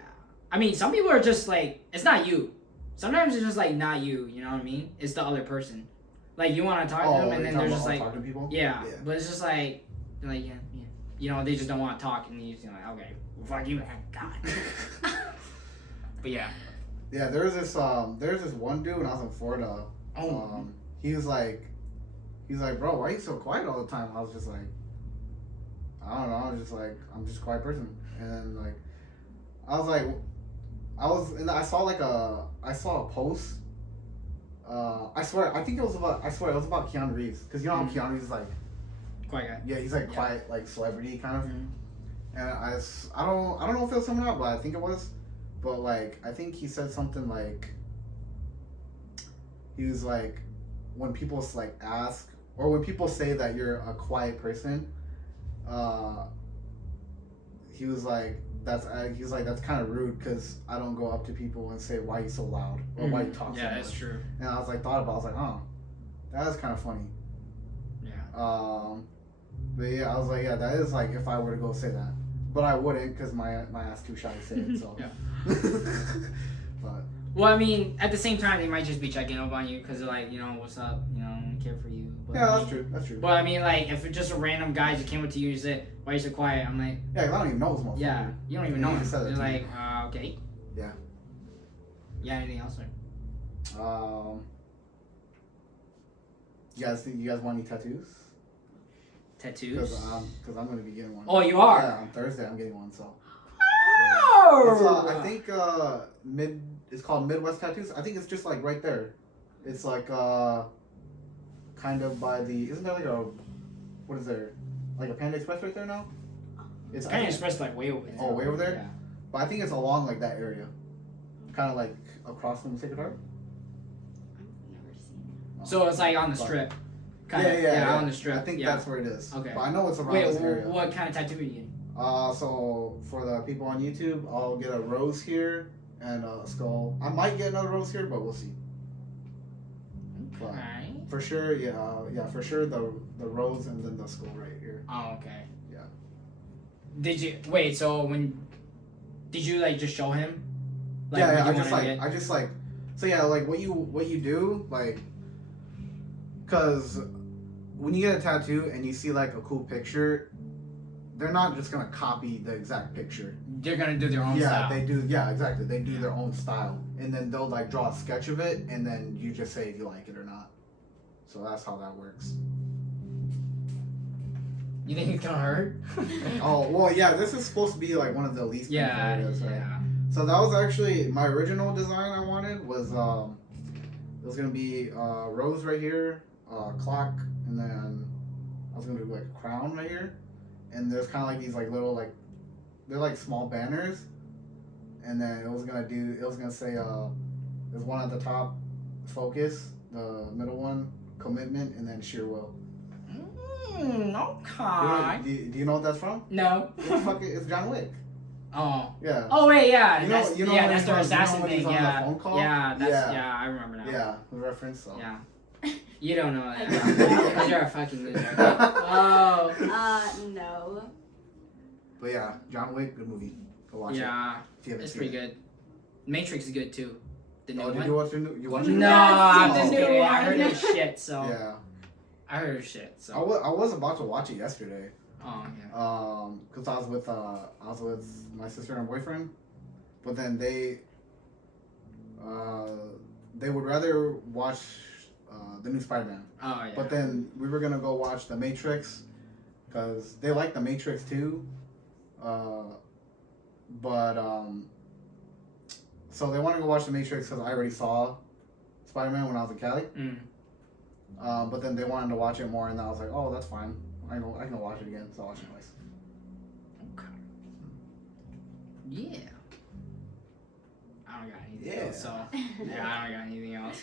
I mean, some people are just like, it's not you. Sometimes it's just like not you. You know what I mean? It's the other person. Like you want to talk to them, and then they're just like, talking to people? Yeah, but it's just like yeah, you know, they just don't want to talk, and you just like, okay, well, fuck you, man, God. But yeah. Yeah, there's this one dude when I was in Florida. He was like, bro, why are you so quiet all the time? I was just like, I don't know. I was just like, I'm just a quiet person. And then like, I saw a post. I swear it was about Keanu Reeves, because you know how Keanu Reeves is like, Quiet guy. yeah, he's like quiet, like celebrity kind of. Mm-hmm. And I don't know if it was someone else, but I think it was. But like, I think he said something like, he was like, when people like ask, or when people say that you're a quiet person, he was like, that's kind of rude, because I don't go up to people and say, why are you so loud, or why you talk so much. Yeah, that's true. And I was like, I was like, oh, that is kind of funny. Yeah. But yeah, I was like, yeah, that is like if I were to go say that, but I wouldn't, because my ass too shy to say it. So Yeah. But well, I mean, at the same time, they might just be checking up on you because they're like, you know, what's up? You know, I care for you. But, yeah, I that's mean, true. That's true. But I mean, like, if it's just a random guy just came up to you and said, "Why are you so quiet?" I'm like, yeah, 'cause I don't even know this motherfucker. yeah, you don't even know He him. just said that They're to me. like, okay. Yeah. Yeah. Anything else? Or? You guys want any tattoos? Tattoos? Because I'm gonna be getting one. Oh, you are? Yeah, on Thursday I'm getting one. So. Oh. It's, I think it's called Midwest Tattoos. I think it's just like right there. It's like kind of by the, isn't there like a, what is there, like a Panda Express right there now? It's Panda Express like way over there. Oh, way over there? Yeah. But I think it's along like that area, kind of like across from Sacred Heart. I've never seen it. So it's like on the strip. Yeah, on the strip. I think yeah. that's where it is. Okay. But I know it's around Wait, this area. what kind of tattoo are you getting? So for the people on YouTube, I'll get a rose here and a skull. I might get another rose here, but we'll see. But Okay. for sure, for sure the rose and then the skull right here. Oh, okay. Yeah. Did you wait? So did you like just show him? Like, Yeah, what you I just like, so yeah, like what you do, like, cause when you get a tattoo and you see like a cool picture, they're not just gonna copy the exact picture. They're gonna do their own style. They do. Yeah, exactly. They do their own style, and then they'll like draw a sketch of it, and then you just say if you like it or not. So that's how that works. You think it's gonna hurt? Oh well, yeah. This is supposed to be like one of the least painful Yeah, areas, right? yeah. So that was actually my original design. I wanted was it was gonna be rose right here, clock, and then I was gonna do like a crown right here, and there's kind of like these like little like, they're like small banners, and then it was gonna say there's one at the top, focus, the middle one, commitment, and then sheer will. Okay. Do you know what that's from? No. It's John Wick. Oh. Yeah. Oh wait, yeah. You know That's when that's he's their on- assassin when thing. he's on the Yeah. phone call? Yeah. That's Yeah. yeah. I remember now. Yeah, the reference. So. Yeah. You don't know that. I don't know. Because you're a fucking loser. Oh. No. But yeah, John Wick, good movie. Go watch it. Yeah. If you haven't It's seen pretty it. good. Matrix is good too. The new Oh, did one. you watch it? You watched it? No, Not I'm seen just the kidding. new I heard one. it's shit. So Yeah. I heard it's shit. I So was about to watch it yesterday. Oh, yeah. Cause I was with my sister and her boyfriend, but then they would rather watch the new Spider-Man. Oh, yeah. But then we were gonna go watch The Matrix, cause they like The Matrix too. So they want to go watch The Matrix because I already saw Spider-Man when I was in Cali. But then they wanted to watch it more, and I was like, oh, that's fine. I can go watch it again, so I'll watch it twice. Okay. Yeah. I don't got anything Yeah. else, so yeah, I don't got anything else.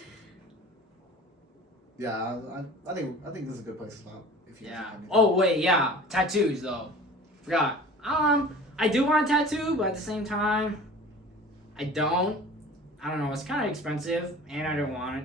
Yeah, I think this is a good place to stop. If you Yeah. have anything. Oh wait, yeah. Tattoos though. Forgot. I do want a tattoo, but at the same time, I don't. I don't know. It's kind of expensive, and I don't want it.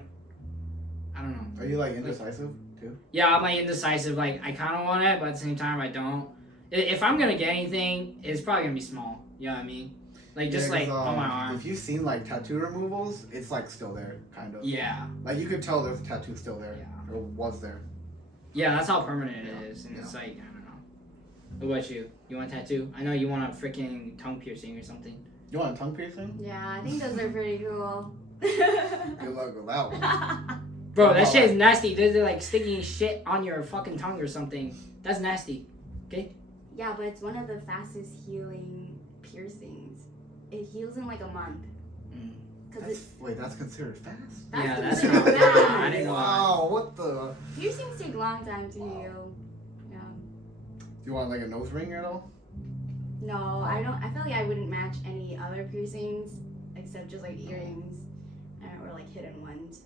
I don't know. Are you like indecisive too? Yeah, I'm like indecisive. Like I kind of want it, but at the same time, I don't. If I'm gonna get anything, it's probably gonna be small. You know what I mean? Like just Yeah, 'cause, like on my arm. If you've seen like tattoo removals, it's like still there, kind of. Yeah. Like you could tell there's a tattoo still there, Yeah. or was there. Yeah, that's how permanent it Yeah, is, and it's yeah. like I don't know. What about you? You want a tattoo? I know you want a freaking tongue piercing or something. You want a tongue piercing? Yeah, I think those are pretty cool. Good luck with that one. Bro, What that about, shit is like- nasty. They're like sticking shit on your fucking tongue or something. That's nasty. Yeah, but it's one of the fastest healing piercings. It heals in like a month. Cause That's considered fast? Yeah, that's that's considered not. fast. I didn't know. Wow, what the? Piercings take a long time to heal. Yeah. Do you want like a nose ring at all? No, I don't. I feel like I wouldn't match any other piercings except just like earrings or like hidden ones,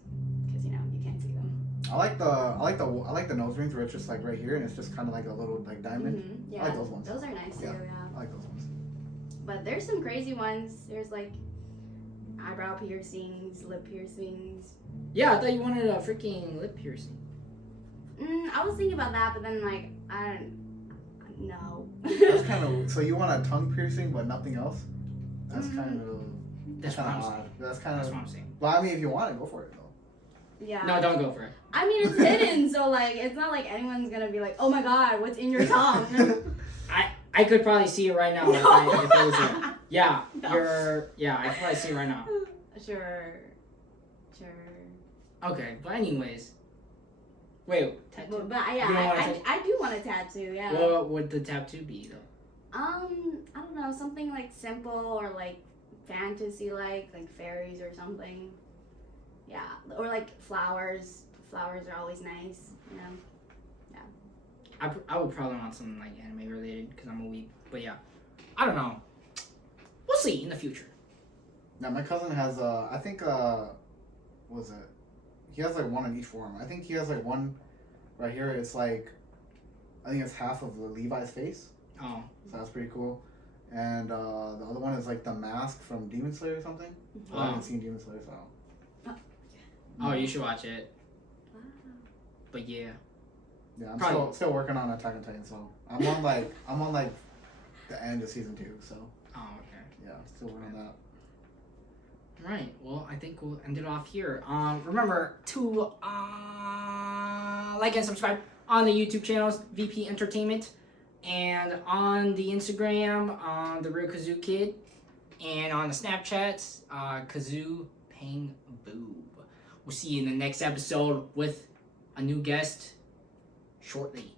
because you can't see them. I like the nose rings where it's just like right here and it's just kind of like a little like diamond. Mm-hmm. Yeah, I like those ones. Those are nice Yeah. too. Yeah. I like those ones. But there's some crazy ones. There's like eyebrow piercings, lip piercings. Yeah, I thought you wanted a freaking lip piercing. I was thinking about that, but then like I don't know. That's kind of so you want a tongue piercing but nothing else. That's Mm-hmm. kind of That's what I'm saying. odd. That's kind That's of. what I'm saying. Well, I mean, if you want it, go for it though. Yeah. No, don't go for it. I mean, it's hidden, so like it's not like anyone's gonna be like, oh my god, what's in your tongue? I could probably see it right now. If it was a, yeah, No. I could probably see it right now. Sure. Okay, but anyways. Wait, tattoo? But yeah, You don't want a I do want a tattoo. Yeah. What would the tattoo be though? I don't know, something like simple or like fantasy like fairies or something. Yeah, or like flowers. Flowers are always nice, you know. I would probably want something like anime related because I'm a weeb. But yeah, I don't know. We'll see in the future. Now my cousin has I think what was it? He has like one on each forearm. I think he has like one right here. It's like I think it's half of the Levi's face. Oh, So that's pretty cool. And the other one is like the mask from Demon Slayer or something. Oh. I haven't seen Demon Slayer, so oh, you should watch it. Wow. But yeah, yeah, I'm Probably. still working on Attack on Titan. So I'm on like the end of season 2. So oh okay. yeah, still working on that. Right. Well, I think we'll end it off here. Remember to like and subscribe on the YouTube channels VP Entertainment, and on the Instagram on the Real Kazoo Kid, and on the Snapchats Kazoo Pang Boob. We'll see you in the next episode with a new guest shortly.